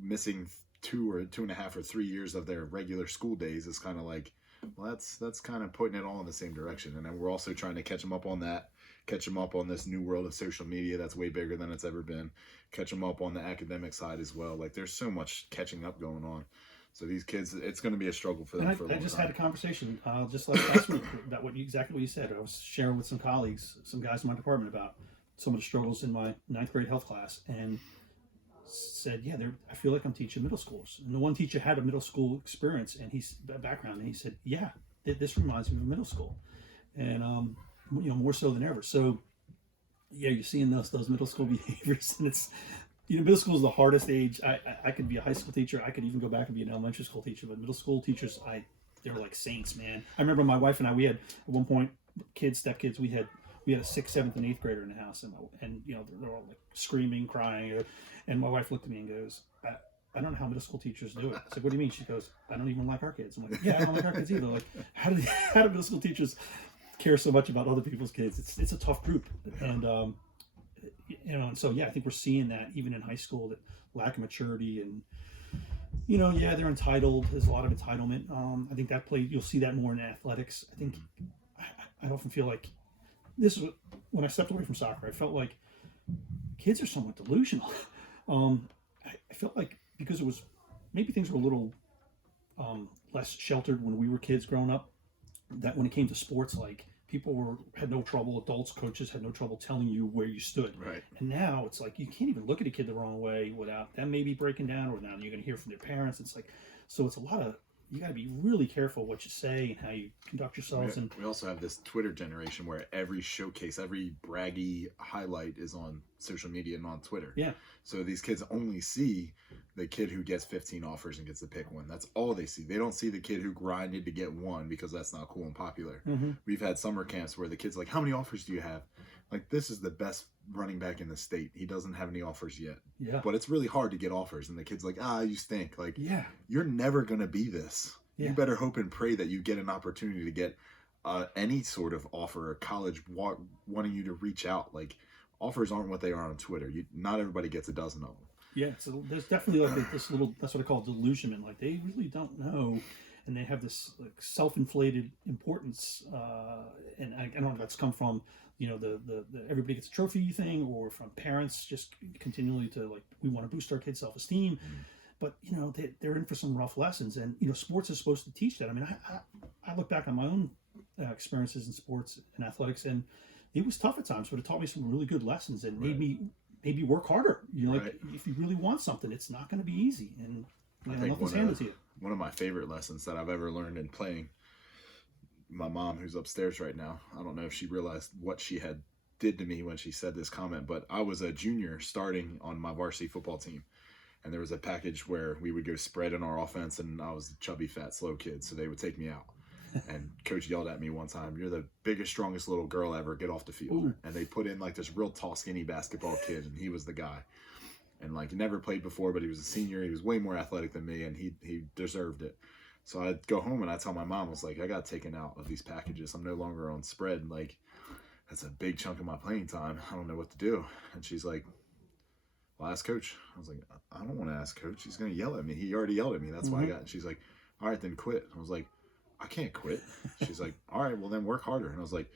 missing 2 or 2.5 or 3 years of their regular school days is kind of like, well, that's kind of putting it all in the same direction. And then we're also trying to catch them up on that, catch them up on this new world of social media that's way bigger than it's ever been, catch them up on the academic side as well. Like, there's so much catching up going on. So these kids, it's going to be a struggle for them for a long time. I just had a conversation just like last week about exactly what you said. I was sharing with some colleagues, some guys in my department, about some of the struggles in my 9th grade health class, and said, I feel like I'm teaching middle schoolers. And the one teacher had a middle school experience and background, and he said, this reminds me of middle school, and more so than ever. So you're seeing those middle school behaviors, and it's, middle school is the hardest age. I could be a high school teacher. I could even go back and be an elementary school teacher, but middle school teachers, they're like saints, man. I remember my wife and I, we had at one point stepkids. We had a 6th, 7th, and 8th grader in the house, and they're all like screaming, crying, and my wife looked at me and goes, I don't know how middle school teachers do it. I said, what do you mean? She goes, I don't even like our kids. I'm like, I don't like our kids either. Like, how do middle school teachers care so much about other people's kids? It's a tough group, and and so I think we're seeing that even in high school, that lack of maturity, and they're entitled. There's a lot of entitlement. I think you'll see that more in athletics. I think I often feel like this is when I stepped away from soccer. I felt like kids are somewhat delusional. I felt like, because it was, maybe things were a little less sheltered when we were kids growing up, that when it came to sports, like, people had no trouble, adults, coaches had no trouble telling you where you stood. Right. And now it's like, you can't even look at a kid the wrong way without them maybe breaking down, or now you're going to hear from their parents. It's like, so it's a lot of, you got to be really careful what you say and how you conduct yourselves. And we also have this Twitter generation where every showcase, every braggy highlight is on social media and on Twitter. Yeah. So these kids only see the kid who gets 15 offers and gets to pick one. That's all they see. They don't see the kid who grinded to get one, because that's not cool and popular. Mm-hmm. We've had summer camps where the kid's like, how many offers do you have? Like, this is the best running back in the state. He doesn't have any offers yet. Yeah. But it's really hard to get offers. And the kid's like, you stink. Like, yeah, you're never going to be this. Yeah. You better hope and pray that you get an opportunity to get any sort of offer, or college wanting you to reach out. Like, offers aren't what they are on Twitter. Not everybody gets a dozen of them. Yeah, so there's definitely like this little, that's what I call delusionment. Like, they really don't know, and they have this, like, self-inflated importance. And I don't know if that's come from, the everybody gets a trophy thing, or from parents just continually to, like, we want to boost our kids' self-esteem. Mm-hmm. But, they're in for some rough lessons, and, sports is supposed to teach that. I mean, I look back on my own experiences in sports and athletics, and it was tough at times, but it taught me some really good lessons and made me maybe work harder. Like Right. if you really want something, it's not going to be easy, and I think nothing's handed to you. one of my favorite lessons that I've ever learned in playing, my mom, who's upstairs right now, I don't know if she realized what she had did to me when she said this comment, but I was a junior starting on my varsity football team. And there was a package where we would go spread in our offense, and I was a chubby, fat, slow kid, so they would take me out. And coach yelled at me one time, "You're the biggest, strongest little girl ever. Get off the field." Ooh. And they put in like this real tall, skinny basketball kid, and he was the guy. And like never played before, but he was a senior. He was way more athletic than me, and he deserved it. So I'd go home and I'd tell my mom, I was like, I got taken out of these packages. I'm no longer on spread. Like, that's a big chunk of my playing time. I don't know what to do. And she's like, well, ask coach. I was like, I don't want to ask coach. He's going to yell at me. He already yelled at me. That's why I got. And she's like, all right, then quit. I was like, I can't quit. She's like, all right, well then work harder. And I was like,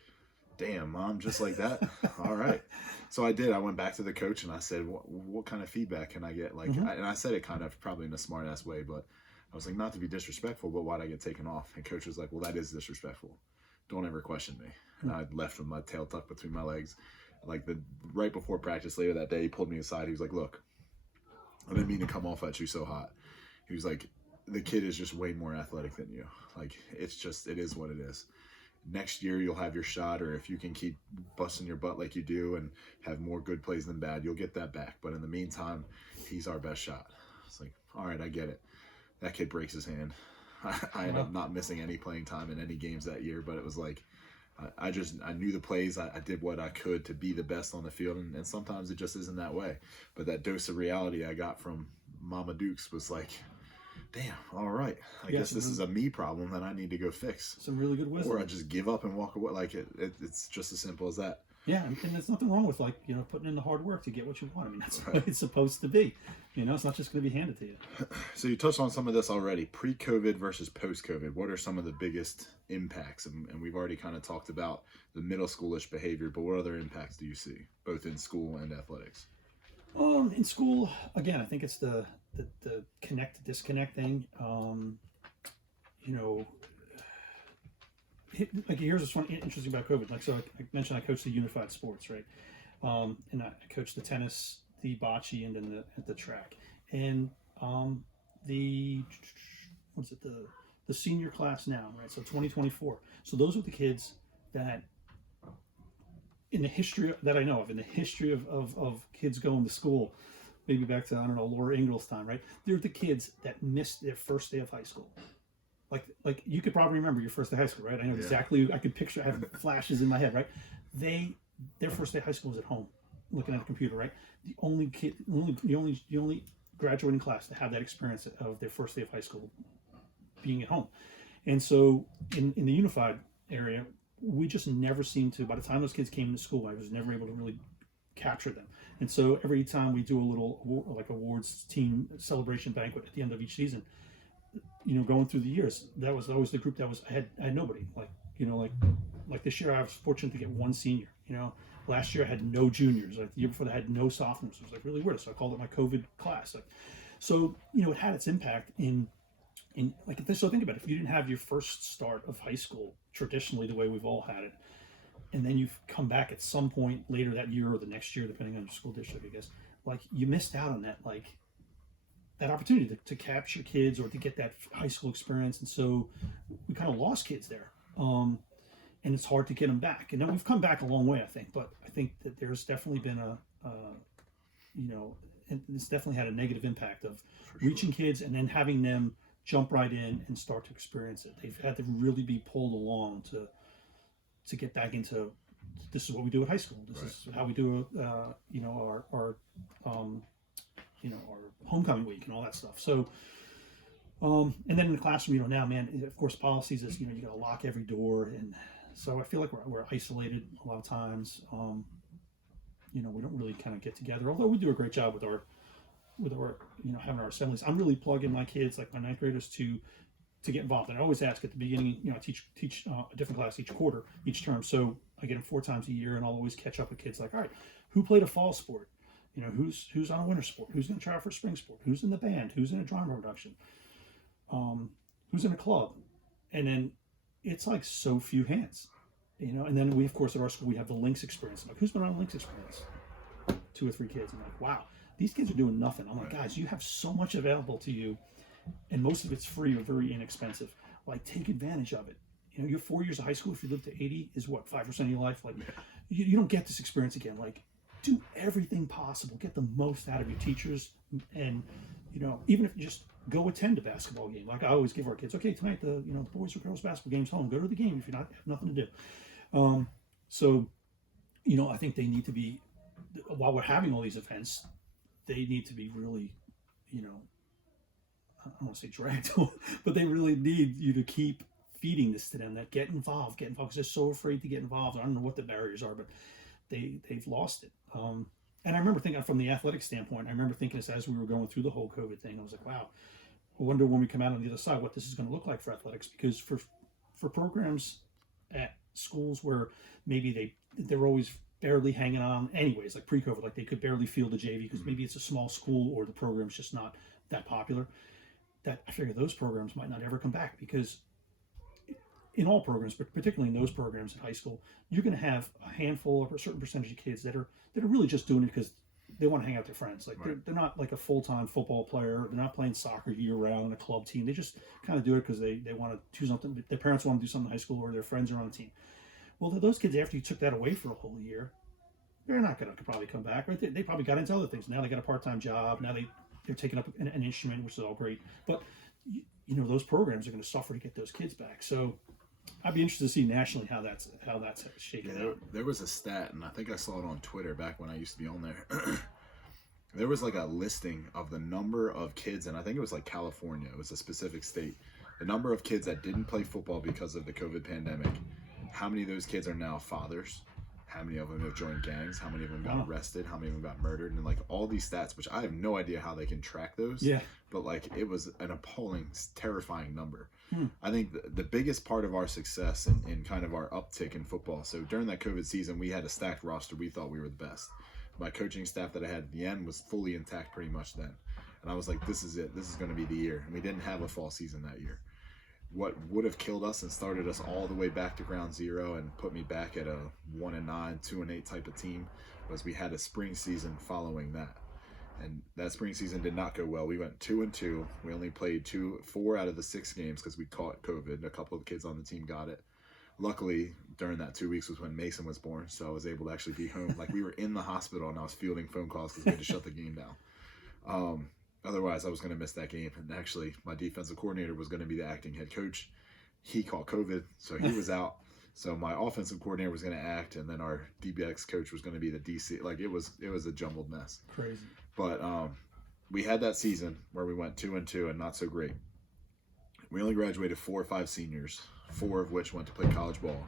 damn, Mom, just like that. All right. So I did. I went back to the coach and I said, what kind of feedback can I get? Like, and I said it kind of probably in a smart ass way, but I was like, not to be disrespectful, but why'd I get taken off? And coach was like, well, that is disrespectful. Don't ever question me. And I left with my tail tucked between my legs. Like right before practice later that day, he pulled me aside. He was like, look, I didn't mean to come off at you so hot. He was like, the kid is just way more athletic than you. Like, it is what it is. Next year you'll have your shot, or if you can keep busting your butt like you do and have more good plays than bad, you'll get that back. But in the meantime, he's our best shot. It's like, all right, I get it. That kid breaks his hand. I ended up not missing any playing time in any games that year, but it was like, I knew the plays. I did what I could to be the best on the field, and sometimes it just isn't that way. But that dose of reality I got from Mama Dukes was like, damn, all right. I guess this is a me problem that I need to go fix. Some really good wisdom. Or I just give up and walk away. Like it's just as simple as that. Yeah, and there's nothing wrong with putting in the hard work to get what you want. I mean, that's what it's supposed to be. It's not just going to be handed to you. So you touched on some of this already. Pre-COVID versus post-COVID. What are some of the biggest impacts? And we've already kind of talked about the middle schoolish behavior, but what other impacts do you see, both in school and athletics? In school, again, I think it's the connect disconnect thing. Like here's what's fun, interesting about COVID. Like, so I mentioned I coached the unified sports, right? And I coached the tennis, the bocce, and then the track. And the senior class now, right? So 2024. So those are the kids that, in the history that I know of, in the history of kids going to school, maybe back to, I don't know, Laura Ingalls' time, right? They're the kids that missed their first day of high school. Like you could probably remember your first day of high school, right? I know exactly. I could picture. I have flashes in my head, right? Their first day of high school was at home, looking at a computer, right? The only graduating class to have that experience of their first day of high school being at home. And so in the unified area, we just never seemed to. By the time those kids came into school, I was never able to really capture them. And so every time we do a little awards team celebration banquet at the end of each season, going through the years, that was always the group that was, I had nobody. Like this year I was fortunate to get one senior. Last year I had no juniors. Like the year before that I had no sophomores. It was like really weird. So I called it my COVID class. So it had its impact in like this. So think about it. If you didn't have your first start of high school traditionally the way we've all had it, and then you've come back at some point later that year or the next year, depending on your school district, I guess, like you missed out on that, that opportunity to capture kids or to get that high school experience. And so we kind of lost kids there. And it's hard to get them back. And then we've come back a long way, I think. But I think that there's definitely been it's definitely had a negative impact of reaching kids and then having them jump right in and start to experience it. They've had to really be pulled along to get back into, this is what we do at high school. This is how we do, our homecoming week and all that stuff. So, and then in the classroom, now, man, of course, policies is, you got to lock every door. And so I feel like we're isolated a lot of times. We don't really kind of get together, although we do a great job with our having our assemblies. I'm really plugging my kids, like my ninth graders, to get involved. And I always ask at the beginning, I teach a different class each quarter, each term. So I get them 4 times a year, and I'll always catch up with kids like, all right, who played a fall sport? Who's on a winter sport? Who's going to try out for a spring sport? Who's in the band? Who's in a drama production? Who's in a club? And then it's like so few hands, and then we, of course, at our school, we have the Lynx experience. Like, who's been on a Lynx experience? 2 or 3 kids. I'm like, wow, these kids are doing nothing. I'm like, guys, you have so much available to you, and most of it's free or very inexpensive. Like, take advantage of it. You know, your 4 years of high school, if you live to 80, is what, 5% of your life? Like, you don't get this experience again. Like, do everything possible. Get the most out of your teachers. And, you know, even if you just go attend a basketball game. Like I always give our kids, okay, tonight the boys or girls basketball game's home. Go to the game if you have nothing to do. So, you know, I think they need to be, while we're having all these events, they need to be really, you know, I don't want to say dragged, but they really need you to keep feeding this to them, that get involved, because they're so afraid to get involved. I don't know what the barriers are, but they've lost it. And I remember thinking, from the athletic standpoint, I remember thinking this as we were going through the whole COVID thing. I was like, wow, I wonder when we come out on the other side what this is going to look like for athletics. Because for programs at schools where maybe they're always barely hanging on anyways, like pre-COVID, like they could barely field a JV because maybe it's a small school or the program's just not that popular, that I figure those programs might not ever come back. Because in all programs, but particularly in those programs in high school, you're going to have a handful or a certain percentage of kids that are really just doing it because they want to hang out with their friends. Like they're not like a full-time football player. They're not playing soccer year-round in a club team. They just kind of do it because they want to do something. Their parents want to do something in high school, or their friends are on the team. Well, those kids, after you took that away for a whole year, they're not going to probably come back. Right? They probably got into other things. Now they got a part-time job. Now they're taking up an instrument, which is all great. But you know, those programs are going to suffer to get those kids back. So I'd be interested to see nationally how that's shaken out. There was a stat, and I think I saw it on Twitter back when I used to be on there. There was like a listing of the number of kids, and I think it was like California. It was a specific state. The number of kids that didn't play football because of the COVID pandemic. How many of those kids are now fathers? How many of them have joined gangs? How many of them got arrested? How many of them got murdered? And like all these stats, which I have no idea how they can track those. Yeah. But like it was an appalling, terrifying number. I think the biggest part of our success and kind of our uptick in football. So during that COVID season, we had a stacked roster. We thought we were the best. My coaching staff that I had at the end was fully intact pretty much then. And I was like, this is it. This is going to be the year. And we didn't have a fall season that year. What would have killed us and started us all the way back to ground zero and put me back at a 1-9, 2-8 type of team was we had a spring season following that. And that spring season did not go well. We went 2-2. We only played 4 out of the 6 games because we caught COVID. A couple of kids on the team got it. Luckily, during that 2 weeks was when Mason was born, so I was able to actually be home. Like we were in the hospital and I was fielding phone calls because we had to shut the game down. Otherwise, I was going to miss that game. And actually, my defensive coordinator was going to be the acting head coach. He caught COVID, so he was out. So my offensive coordinator was going to act, and then our DBX coach was going to be the DC. Like it was a jumbled mess. Crazy. But we had that season where we went 2-2 and not so great. We only graduated 4 or 5 seniors, 4 of which went to play college ball.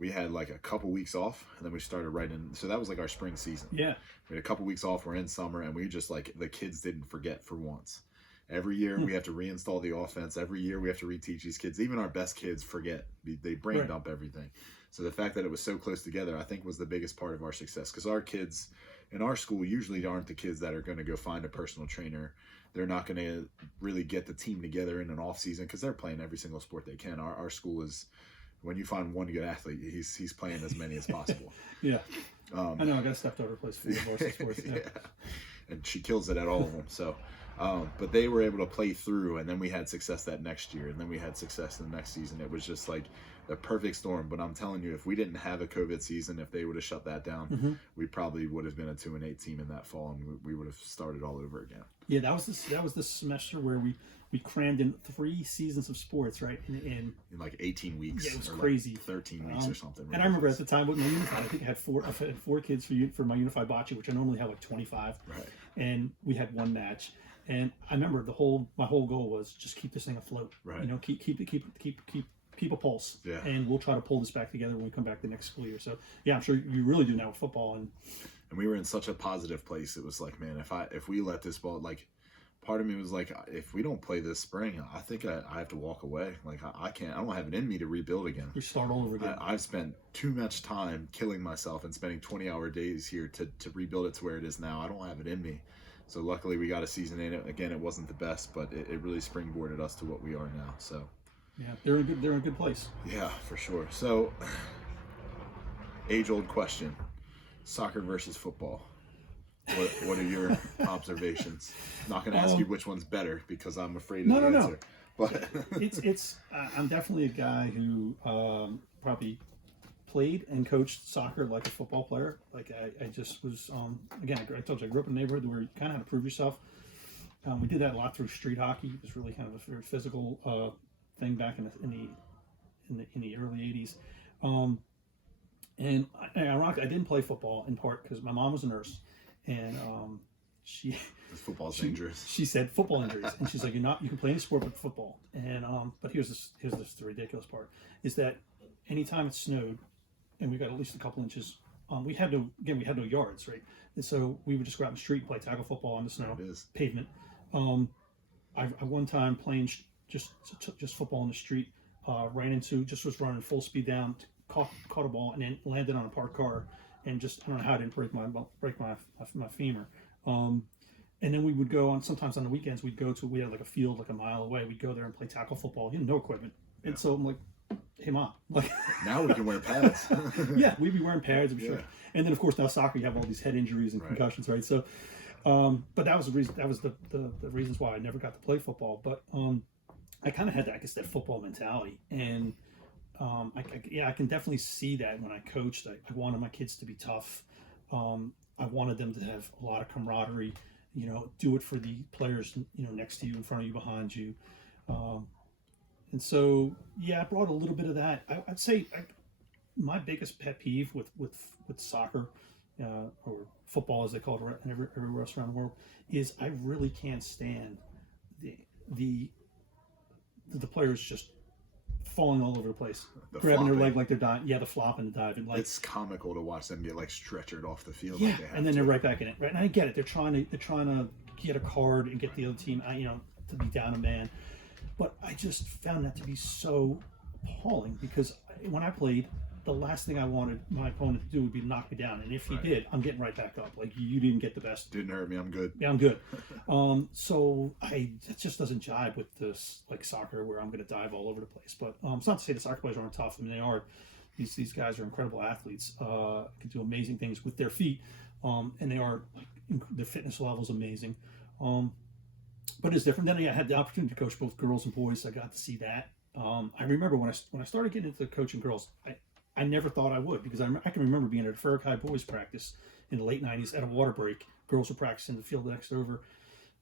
We had like a couple weeks off, and then we started right in. So that was like our spring season. Yeah. We had a couple weeks off. We're in summer, and we just like the kids didn't forget for once. Every year we have to reinstall the offense. Every year we have to reteach these kids. Even our best kids forget. They brain dump everything. So the fact that it was so close together, I think, was the biggest part of our success. Because our kids in our school usually aren't the kids that are going to go find a personal trainer. They're not going to really get the team together in an off season because they're playing every single sport they can. Our school is, when you find one good athlete, he's playing as many as possible. Yeah. I know, I got a stepdaughter who plays 4 varsity sports. Yeah. And she kills it at all of them. So, but they were able to play through, and then we had success that next year, and then we had success the next season. It was just like the perfect storm. But I'm telling you, if we didn't have a COVID season, if they would have shut that down, we probably would have been a 2-8 team in that fall, and we would have started all over again. Yeah, that was the semester where we crammed in 3 seasons of sports, right? In like 18 weeks. Yeah, it was crazy. Like 13 weeks or something. And I remember at the time with my unified, I think I had 4 kids for my unified bocce, which I normally have like 25. Right. And we had 1 match. And I remember my whole goal was just keep this thing afloat. Right. You know, keep a pulse. Yeah. And we'll try to pull this back together when we come back the next school year. So yeah, I'm sure you really do now with football. And we were in such a positive place. It was like, man, if we let this ball, like, part of me was like, if we don't play this spring, I think I have to walk away. Like I can't. I don't have it in me to rebuild again. We start all over again. I've spent too much time killing myself and spending 20-hour days here to rebuild it to where it is now. I don't have it in me. So luckily we got a season in it. Again, it wasn't the best, but it really springboarded us to what we are now. So yeah, they're in a good place. Yeah, for sure. So age-old question: soccer versus football. What are your observations? Not going to ask you which one's better because I'm afraid of No, the no, answer. no. But it's I'm definitely a guy who probably played and coached soccer like a football player. Like I just was again, I told you I grew up in a neighborhood where you kind of had to prove yourself. We did that a lot through street hockey. It was really kind of a very physical thing back in the early '80s. And ironically, I didn't play football in part because my mom was a nurse, and she football's dangerous. She said football injuries, and she's like, you can play any sport but football. And but here's the ridiculous part is that anytime it snowed, and we got at least a couple inches, we had no yards, right? And so we would just go out in the street and play tackle football on the snow pavement. I one time playing just football in the street, ran into, just was running full speed down, caught a ball, and then landed on a parked car, and just I don't know how I didn't break my femur. And then we would go on, sometimes on the weekends, we had like a field like a mile away. We'd go there and play tackle football. No equipment. And so I'm like, hey, Mom. Like, now we can wear pads. Yeah, we'd be wearing pads, I'm sure. And then, of course, now soccer, you have all these head injuries and concussions, right? So, but that was the reason. That was the reasons why I never got to play football. But I kind of had that, I guess, that football mentality. And I can definitely see that when I coached. I wanted my kids to be tough. I wanted them to have a lot of camaraderie. Do it for the players, next to you, in front of you, behind you. And so, I brought a little bit of that. I'd say my biggest pet peeve with soccer, or football as they call it in everywhere else around the world, is I really can't stand the players just falling all over the place, grabbing their leg like they're dying. Yeah, the flop and the dive. And it's comical to watch them get like stretchered off the field. Yeah, and then they're right back in it. Right, and I get it. They're trying to get a card and get the other team, to be down a man. But I just found that to be so appalling because when I played, the last thing I wanted my opponent to do would be knock me down. And if he did, I'm getting right back up. Like, you didn't get the best. Didn't hurt me. I'm good. Yeah, I'm good. So it just doesn't jive with this, like, soccer where I'm going to dive all over the place. But it's not to say the soccer players aren't tough. I mean, they are. These guys are incredible athletes. Can do amazing things with their feet. And they are, like, their fitness level is amazing. But it's different. Then I had the opportunity to coach both girls and boys. So I got to see that. I remember when I started getting into coaching girls, I never thought I would, because I can remember being at a Ferric High boys practice in the late 90s at a water break. Girls were practicing the field next over.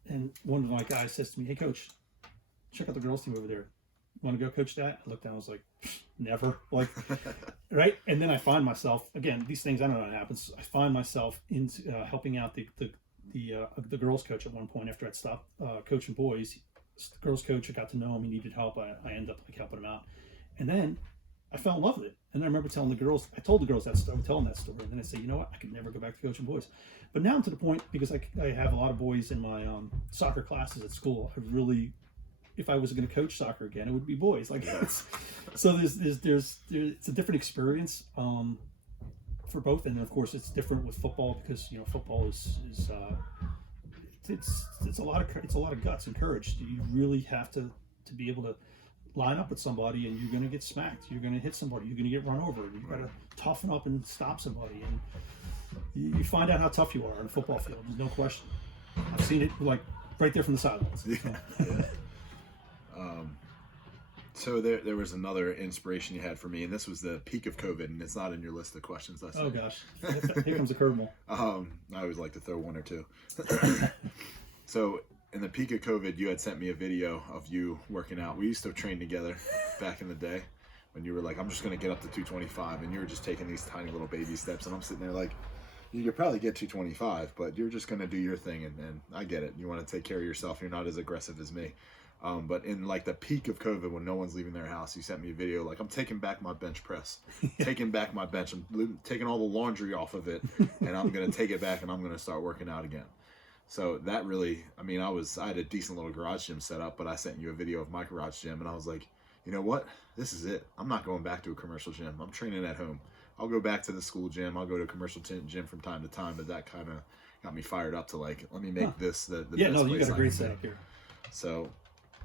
And one of my guys says to me, hey, coach, check out the girls team over there. Want to go coach that? I looked down, I was like, never. Like, right? And then I find myself, again, these things, I don't know how it happens. I find myself into helping out the girls coach at one point after I'd stopped coaching boys. The girls coach, I got to know him. He needed help. I ended up like helping him out. And then I fell in love with it. And then I remember telling the girls, I told the girls that story, telling that story. And then I said, you know what? I could never go back to coaching boys. But now I'm to the point, because I have a lot of boys in my soccer classes at school. I really, if I was going to coach soccer again, it would be boys. Like, so there's it's a different experience for both. And then of course it's different with football, because football is it's a lot of guts and courage. You really have to be able to line up with somebody, and you're going to get smacked. You're going to hit somebody. You're going to get run over. You've got to toughen up and stop somebody. And you find out how tough you are on a football field. There's no question. I've seen it like right there from the sidelines. Yeah. So there was another inspiration you had for me, and this was the peak of COVID, and it's not in your list of questions. Oh gosh, here comes a curveball. I always like to throw one or two. So in the peak of COVID, you had sent me a video of you working out. We used to train together back in the day when you were like, I'm just going to get up to 225, and you were just taking these tiny little baby steps, and I'm sitting there like, you could probably get 225, but you're just going to do your thing, and I get it. You want to take care of yourself. You're not as aggressive as me. But in like the peak of COVID, when no one's leaving their house, you sent me a video like, I'm taking back my bench press, taking back my bench. I'm taking all the laundry off of it, and I'm going to take it back, and I'm going to start working out again. So that really, I mean, I had a decent little garage gym set up, but I sent you a video of my garage gym, and I was like, you know what? This is it. I'm not going back to a commercial gym. I'm training at home. I'll go back to the school gym. I'll go to a commercial gym from time to time, but that kind of got me fired up to like, let me make this the best place. You got a great setup here. So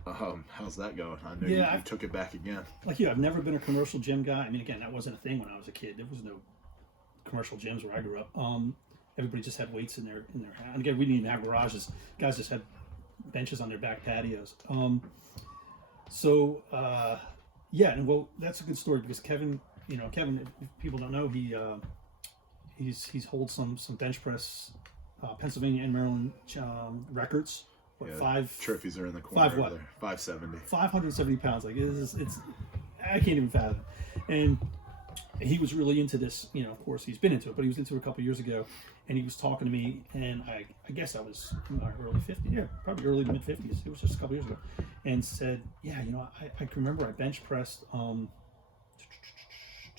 how's that going? I know you took it back again. Like you, I've never been a commercial gym guy. I mean, again, that wasn't a thing when I was a kid. There was no commercial gyms where I grew up. everybody just had weights in their house. And again, we didn't even have garages. Guys just had benches on their back patios. Yeah, and well, that's a good story because Kevin, if people don't know, he's holds some bench press Pennsylvania and Maryland records. Five trophies are in the corner. 5 what? There. 570. 570 pounds. Like it's I can't even fathom. And he was really into this. Of course, he's been into it, but he was into it a couple years ago. And he was talking to me, and I guess I was in my early 50s, probably early to mid 50s. It was just a couple years ago, and said, I can remember I bench pressed I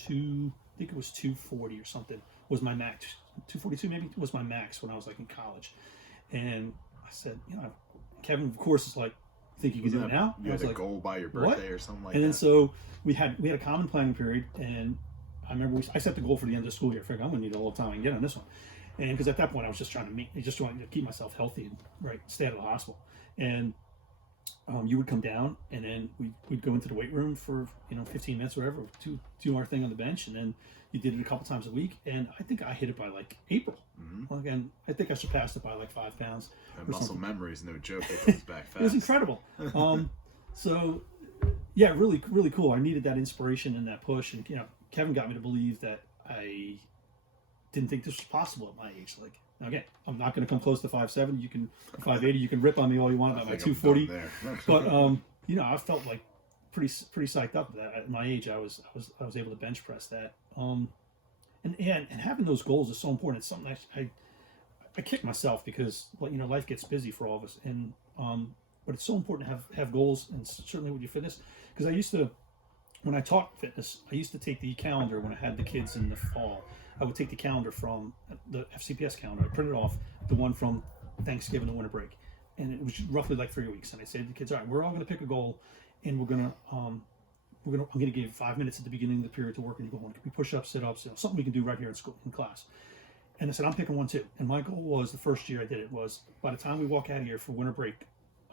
think it was 240 or something was my max. 242 maybe was my max when I was like in college. And I said, Kevin, of course, is like, think you can do it now? You had a goal by your birthday or something like that. And then so we had a common planning period, and I remember I set the goal for the end of the school year. I figured I'm going to need a little time I can get on this one. And because at that point I was just trying to keep myself healthy and stay out of the hospital. And you would come down, and then we'd go into the weight room for 15 minutes or whatever, do our thing on the bench, and then you did it a couple times a week. And I think I hit it by like April. Mm-hmm. Well, again, I think I surpassed it by like 5 pounds. And muscle memory is no joke. It comes back fast. It was incredible. So yeah, really, really cool. I needed that inspiration and that push, and Kevin got me to believe that I didn't think this was possible at my age. Like, again, I'm not going to come close to 5'7". You can 5'80". You can rip on me all you want about my 240. But I felt like pretty psyched up that at my age I was able to bench press that. And having those goals is so important. It's something I kick myself because life gets busy for all of us, and but it's so important to have goals, and certainly with your fitness. Because I used to, when I taught fitness, I used to take the calendar when I had the kids in the fall. I would take the calendar from the FCPS calendar. I printed off the one from Thanksgiving to winter break, and it was roughly like 3 weeks. And I said to the kids, all right, we're all going to pick a goal, and I'm going to give you 5 minutes at the beginning of the period to work, and you go on. It could be push-ups, sit-ups, something we can do right here in school, in class. And I said, I'm picking one too. And my goal was, the first year I did it, was by the time we walk out of here for winter break,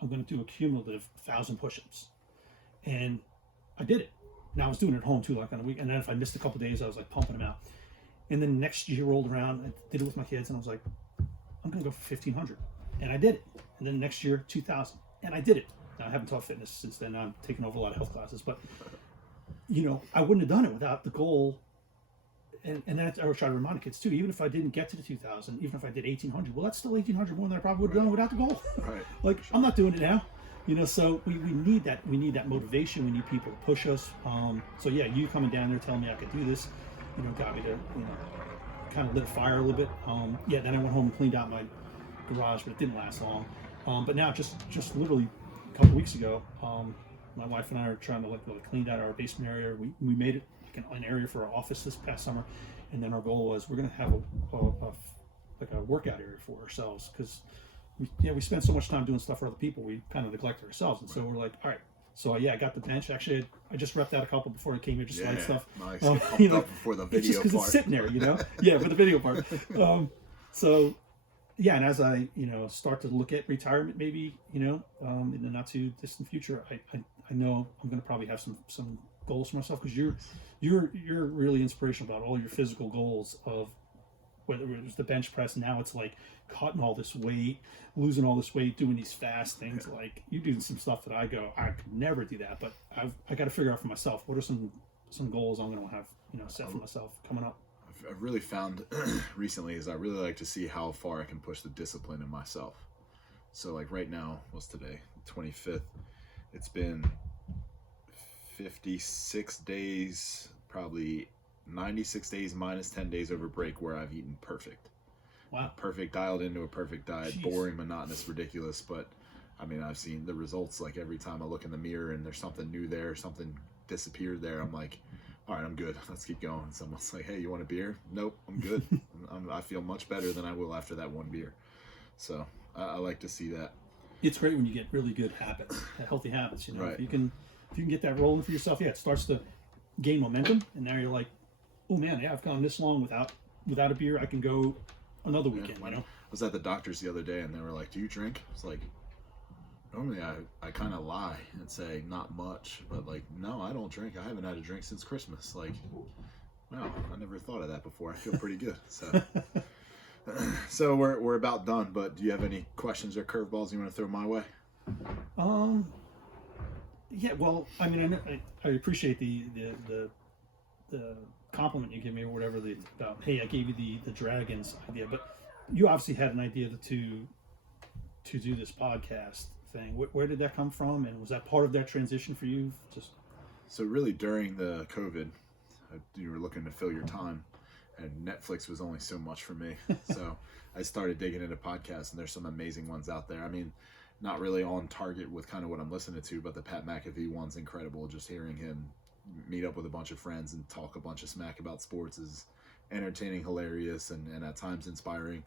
I'm going to do a cumulative 1,000 push-ups. And I did it. Now I was doing it at home too, like on a week. And then if I missed a couple days, I was like pumping them out. And then next year rolled around, I did it with my kids, and I was like, I'm going to go for 1,500. And I did it. And then next year, 2,000. And I did it. Now, I haven't taught fitness since then. I'm taking over a lot of health classes. But, I wouldn't have done it without the goal. And that's, I would try to remind the kids, too, even if I didn't get to the 2,000, even if I did 1,800, well, that's still 1,800 more than I probably would have done without the goal. Right. Like, I'm not doing it now. So we need that. We need that motivation. We need people to push us. So, yeah, you coming down there telling me I could do this, got me to, kind of lit a fire a little bit. Then I went home and cleaned out my garage, but it didn't last long. But now, just literally a couple weeks ago, my wife and I are trying to clean out our basement area. We made it like an area for our office this past summer, and then our goal was we're going to have a workout area for ourselves, because we spend so much time doing stuff for other people, we kind of neglect ourselves. And so we're like, all right. So I got the bench. Actually, I just repped out a couple before I came here, just light stuff. Nice. Up before the video part. It's sitting there, Yeah, for the video part. And as I start to look at retirement, maybe in the not too distant future, I know I'm going to probably have some goals for myself, because you're really inspirational about all your physical goals of whether it was the bench press. Now it's like cutting all this weight, losing all this weight, doing these fast things. Yeah. Like, you're doing some stuff that I could never do that, but I got to figure out for myself what are some goals I'm going to have set for myself coming up. I've really found recently is I really like to see how far I can push the discipline in myself. So like right now, what's today? 25th. It's been 56 days, probably 96 days minus 10 days over break where I've eaten perfect. Wow. Perfect, dialed into a perfect diet. Jeez. Boring, monotonous, ridiculous, but I mean, I've seen the results. Like every time I look in the mirror and there's something new there, something disappeared there, I'm like, all right, I'm good. Let's keep going. Someone's like, hey, you want a beer? Nope, I'm good. I feel much better than I will after that one beer. So I like to see that. It's great when you get really good habits, healthy habits. Right. If you can get that rolling for yourself, it starts to gain momentum, and now you're like, oh man, I've gone this long without a beer. I can go another weekend. I was at the doctor's the other day, and they were like, do you drink? It's like, normally I kind of lie and say not much, but like, no, I don't drink. I haven't had a drink since Christmas. Like, wow, I never thought of that before. I feel pretty good. So So we're about done, but do you have any questions or curveballs you want to throw my way? Yeah, well, I mean, I appreciate the compliment you give me or whatever about, hey, I gave you the dragons idea, but you obviously had an idea to do this podcast thing. Where did that come from, and was that part of that transition for you? Just So really during the COVID, you were looking to fill your time, and Netflix was only so much for me. So I started digging into podcasts, and there's some amazing ones out there. I mean, not really on target with kind of what I'm listening to, but the Pat McAfee one's incredible. Just hearing him meet up with a bunch of friends and talk a bunch of smack about sports is entertaining, hilarious, and at times inspiring.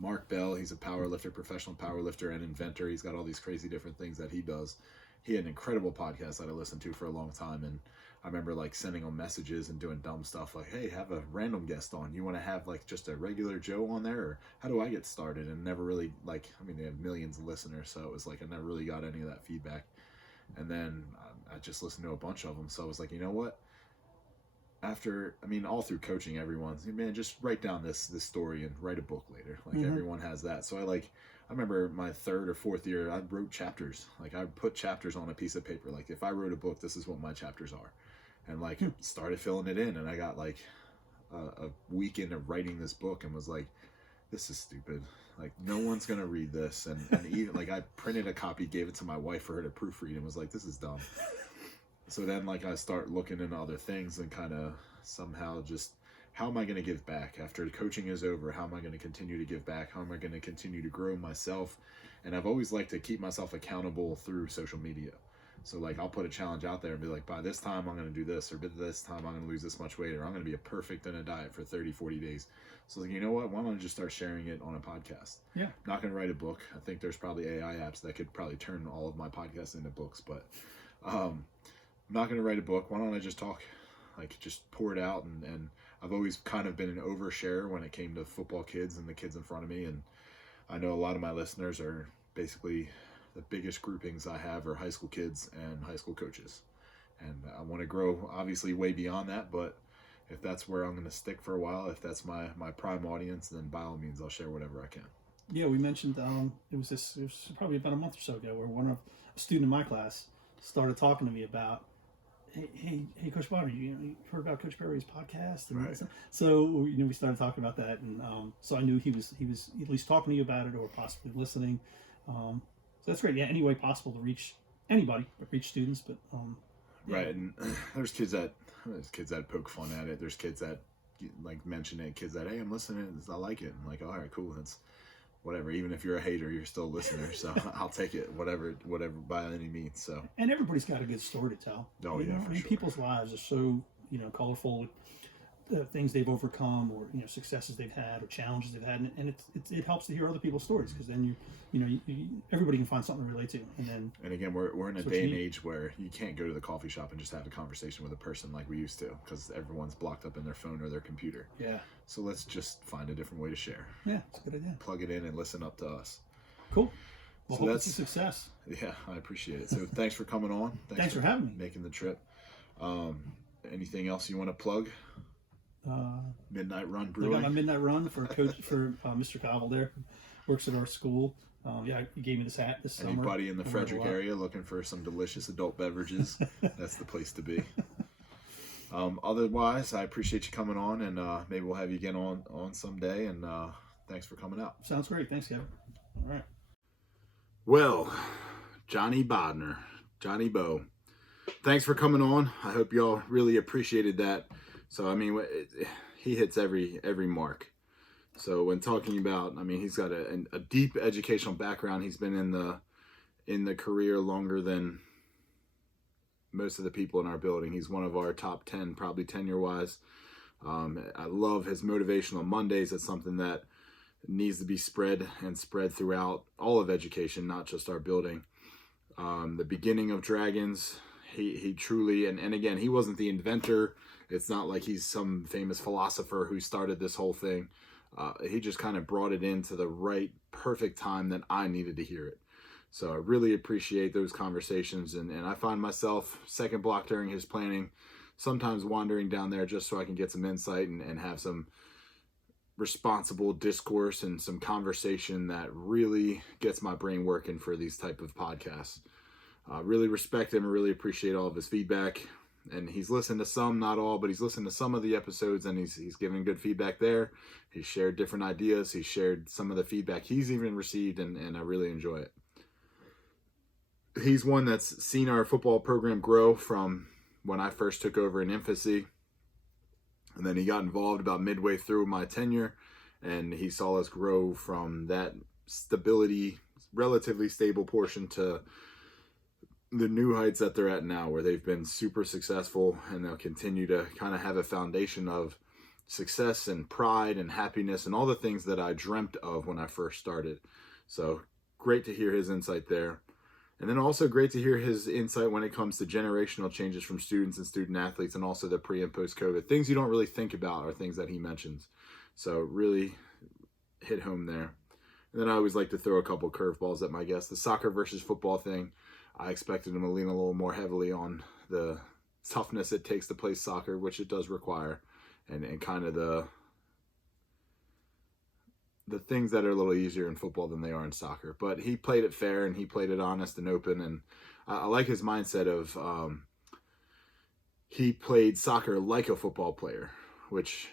Mark Bell, he's a powerlifter, professional powerlifter and inventor. He's got all these crazy different things that he does. He had an incredible podcast that I listened to for a long time, and I remember like sending him messages and doing dumb stuff like, hey, have a random guest on. You want to have like just a regular Joe on there, or how do I get started? And never really like, I mean, they have millions of listeners, so it was like I never really got any of that feedback. And then I just listened to a bunch of them, so I was like, you know what? After, I mean, all through coaching, everyone's, man, just write down this story and write a book later. Like everyone has that. So I remember my third or fourth year, I wrote chapters. Like I put chapters on a piece of paper. Like if I wrote a book, this is what my chapters are. And like started filling it in. And I got like a week into writing this book and was like, this is stupid. Like no one's going to read this. And even like I printed a copy, gave it to my wife for her to proofread, and was like, this is dumb. So then like I start looking into other things and kind of somehow just, how am I going to give back after coaching is over? How am I going to continue to give back? How am I going to continue to grow myself? And I've always liked to keep myself accountable through social media. So like I'll put a challenge out there and be like, by this time I'm going to do this, or by this time I'm going to lose this much weight, or I'm going to be a perfect in a diet for 30, 40 days. So like, you know what? Why don't I just start sharing it on a podcast? Yeah. I'm not going to write a book. I think there's probably AI apps that could probably turn all of my podcasts into books, but I'm not going to write a book. Why don't I just talk? Like just pour it out. And I've always kind of been an oversharer when it came to football kids and the kids in front of me. And I know a lot of my listeners are basically, the biggest groupings I have are high school kids and high school coaches. And I want to grow obviously way beyond that, but if that's where I'm going to stick for a while, if that's my prime audience, then by all means I'll share whatever I can. Yeah, we mentioned it was probably about a month or so ago where a student in my class started talking to me about, hey, Coach Bodnar, you heard about Coach Berry's podcast? And right. So we started talking about that, and so I knew he was at least talking to you about it or possibly listening. So that's great. Yeah, any way possible to reach anybody, but reach students. But yeah. Right, and there's kids that poke fun at it. There's kids that like mention it. Kids that, hey, I'm listening. I like it. I'm like, all right, cool. It's whatever. Even if you're a hater, you're still a listener. So I'll take it, whatever by any means. So. And everybody's got a good story to tell. Oh yeah, for sure. People's lives are so colorful. Things they've overcome, or successes they've had, or challenges they've had, and it helps to hear other people's stories, because then you everybody can find something to relate to, and again we're in a day and age where you can't go to the coffee shop and just have a conversation with a person like we used to, because everyone's blocked up in their phone or their computer. Yeah. So let's just find a different way to share. Yeah, it's a good idea. Plug it in and listen up to us. Cool. Well, so hope it's a success. Yeah, I appreciate it. So thanks for coming on. Thanks for having me. Making the trip. Anything else you want to plug? Midnight Run Brewing. I got my Midnight Run for Mr. Cobble there, who works at our school. Yeah, he gave me this hat this summer. Anybody in the Frederick area looking for some delicious adult beverages, that's the place to be. Otherwise, I appreciate you coming on, and maybe we'll have you again on someday, and thanks for coming out. Sounds great. Thanks, Kevin. All right. Well, Johnny Bodnar, Johnny Bo, thanks for coming on. I hope y'all really appreciated that. So, I mean, he hits every mark. So when talking about, I mean, he's got a deep educational background. He's been in the career longer than most of the people in our building. He's one of our top 10, probably tenure-wise. I love his motivational Mondays. It's something that needs to be spread throughout all of education, not just our building. The beginning of Dragons, he truly, and again, he wasn't the inventor. It's not like he's some famous philosopher who started this whole thing. He just kind of brought it into the right, perfect time that I needed to hear it. So I really appreciate those conversations. And I find myself second block during his planning, sometimes wandering down there just so I can get some insight and have some responsible discourse and some conversation that really gets my brain working for these type of podcasts. Really respect him and really appreciate all of his feedback. And he's listened to some, not all, but he's listened to some of the episodes, and he's given good feedback there. He's shared different ideas. He's shared some of the feedback he's even received, and I really enjoy it. He's one that's seen our football program grow from when I first took over in infancy. And then he got involved about midway through my tenure, and he saw us grow from that stability, relatively stable portion to the new heights that they're at now, where they've been super successful, and they'll continue to kind of have a foundation of success and pride and happiness and all the things that I dreamt of when I first started. So great to hear his insight there. And then also great to hear his insight when it comes to generational changes from students and student athletes, and also the pre and post COVID. Things you don't really think about are things that he mentions. So really hit home there. And then I always like to throw a couple curveballs at my guests. The soccer versus football thing, I expected him to lean a little more heavily on the toughness it takes to play soccer, which it does require, and kind of the things that are a little easier in football than they are in soccer. But he played it fair, and he played it honest and open, and I like his mindset of he played soccer like a football player, which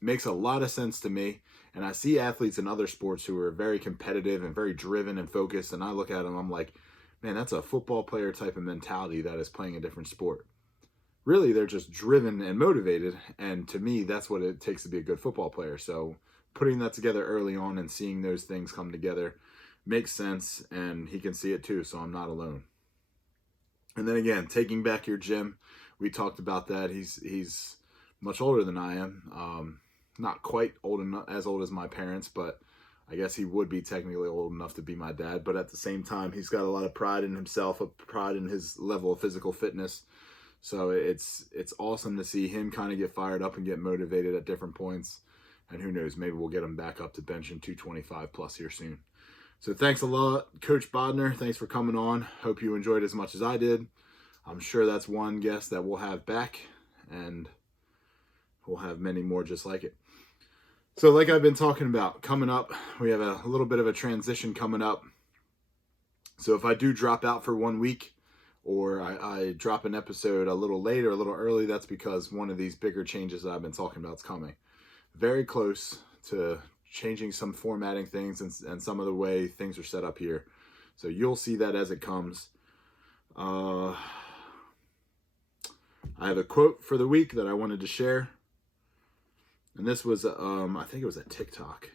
makes a lot of sense to me. And I see athletes in other sports who are very competitive and very driven and focused, and I look at them, I'm like, man, that's a football player type of mentality that is playing a different sport. Really, they're just driven and motivated, and to me, that's what it takes to be a good football player. So putting that together early on and seeing those things come together makes sense, and he can see it too, so I'm not alone. And then again, taking back your gym, we talked about that. He's much older than I am. Not quite as old as my parents, but I guess he would be technically old enough to be my dad. But at the same time, he's got a lot of pride in himself, a pride in his level of physical fitness. So it's awesome to see him kind of get fired up and get motivated at different points. And who knows, maybe we'll get him back up to benching 225 plus here soon. So thanks a lot, Coach Bodnar. Thanks for coming on. Hope you enjoyed as much as I did. I'm sure that's one guest that we'll have back, and we'll have many more just like it. So like I've been talking about, coming up, we have a little bit of a transition coming up. So if I do drop out for 1 week, or I drop an episode a little late or a little early, that's because one of these bigger changes that I've been talking about is coming. Very close to changing some formatting things and some of the way things are set up here. So you'll see that as it comes. I have a quote for the week that I wanted to share. And this was, I think it was a TikTok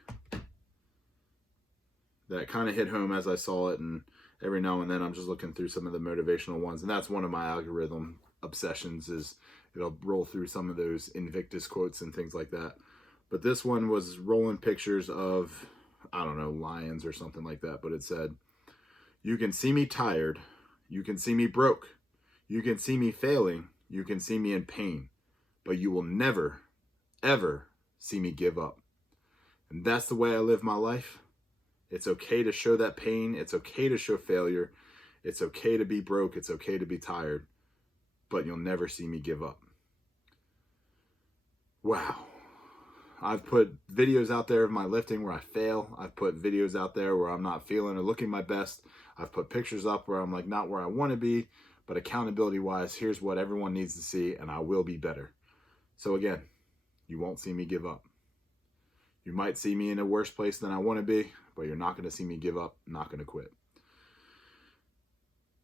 that kind of hit home as I saw it. And every now and then I'm just looking through some of the motivational ones. And that's one of my algorithm obsessions, is it'll roll through some of those Invictus quotes and things like that. But this one was rolling pictures of, I don't know, lions or something like that. But it said, "You can see me tired. You can see me broke. You can see me failing. You can see me in pain. But you will never, ever see me give up." And that's the way I live my life. It's okay to show that pain. It's okay to show failure. It's okay to be broke. It's okay to be tired. But you'll never see me give up. Wow. I've put videos out there of my lifting where I fail. I've put videos out there where I'm not feeling or looking my best. I've put pictures up where I'm like not where I want to be, but accountability wise, here's what everyone needs to see, and I will be better. So again, you won't see me give up. You might see me in a worse place than I want to be, but you're not going to see me give up. I'm not going to quit.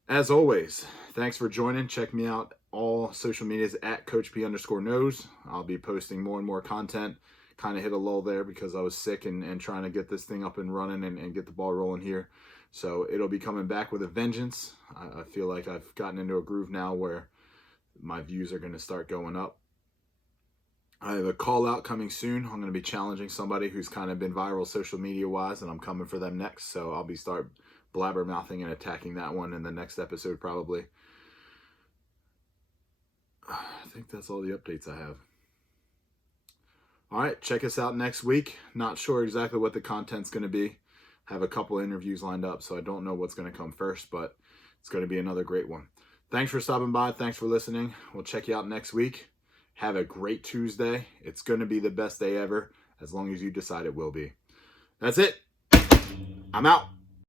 As always, thanks for joining. Check me out. All social medias at CoachP_knows. I'll be posting more and more content. Kind of hit a lull there because I was sick and trying to get this thing up and running and get the ball rolling here. So it'll be coming back with a vengeance. I feel like I've gotten into a groove now where my views are going to start going up. I have a call out coming soon. I'm going to be challenging somebody who's kind of been viral social media wise, and I'm coming for them next. So I'll be start blabbermouthing and attacking that one in the next episode probably. I think that's all the updates I have. All right, check us out next week. Not sure exactly what the content's going to be. Have a couple interviews lined up, so I don't know what's going to come first, but it's going to be another great one. Thanks for stopping by. Thanks for listening. We'll check you out next week. Have a great Tuesday. It's going to be the best day ever. as long as you decide it will be. That's it. I'm out.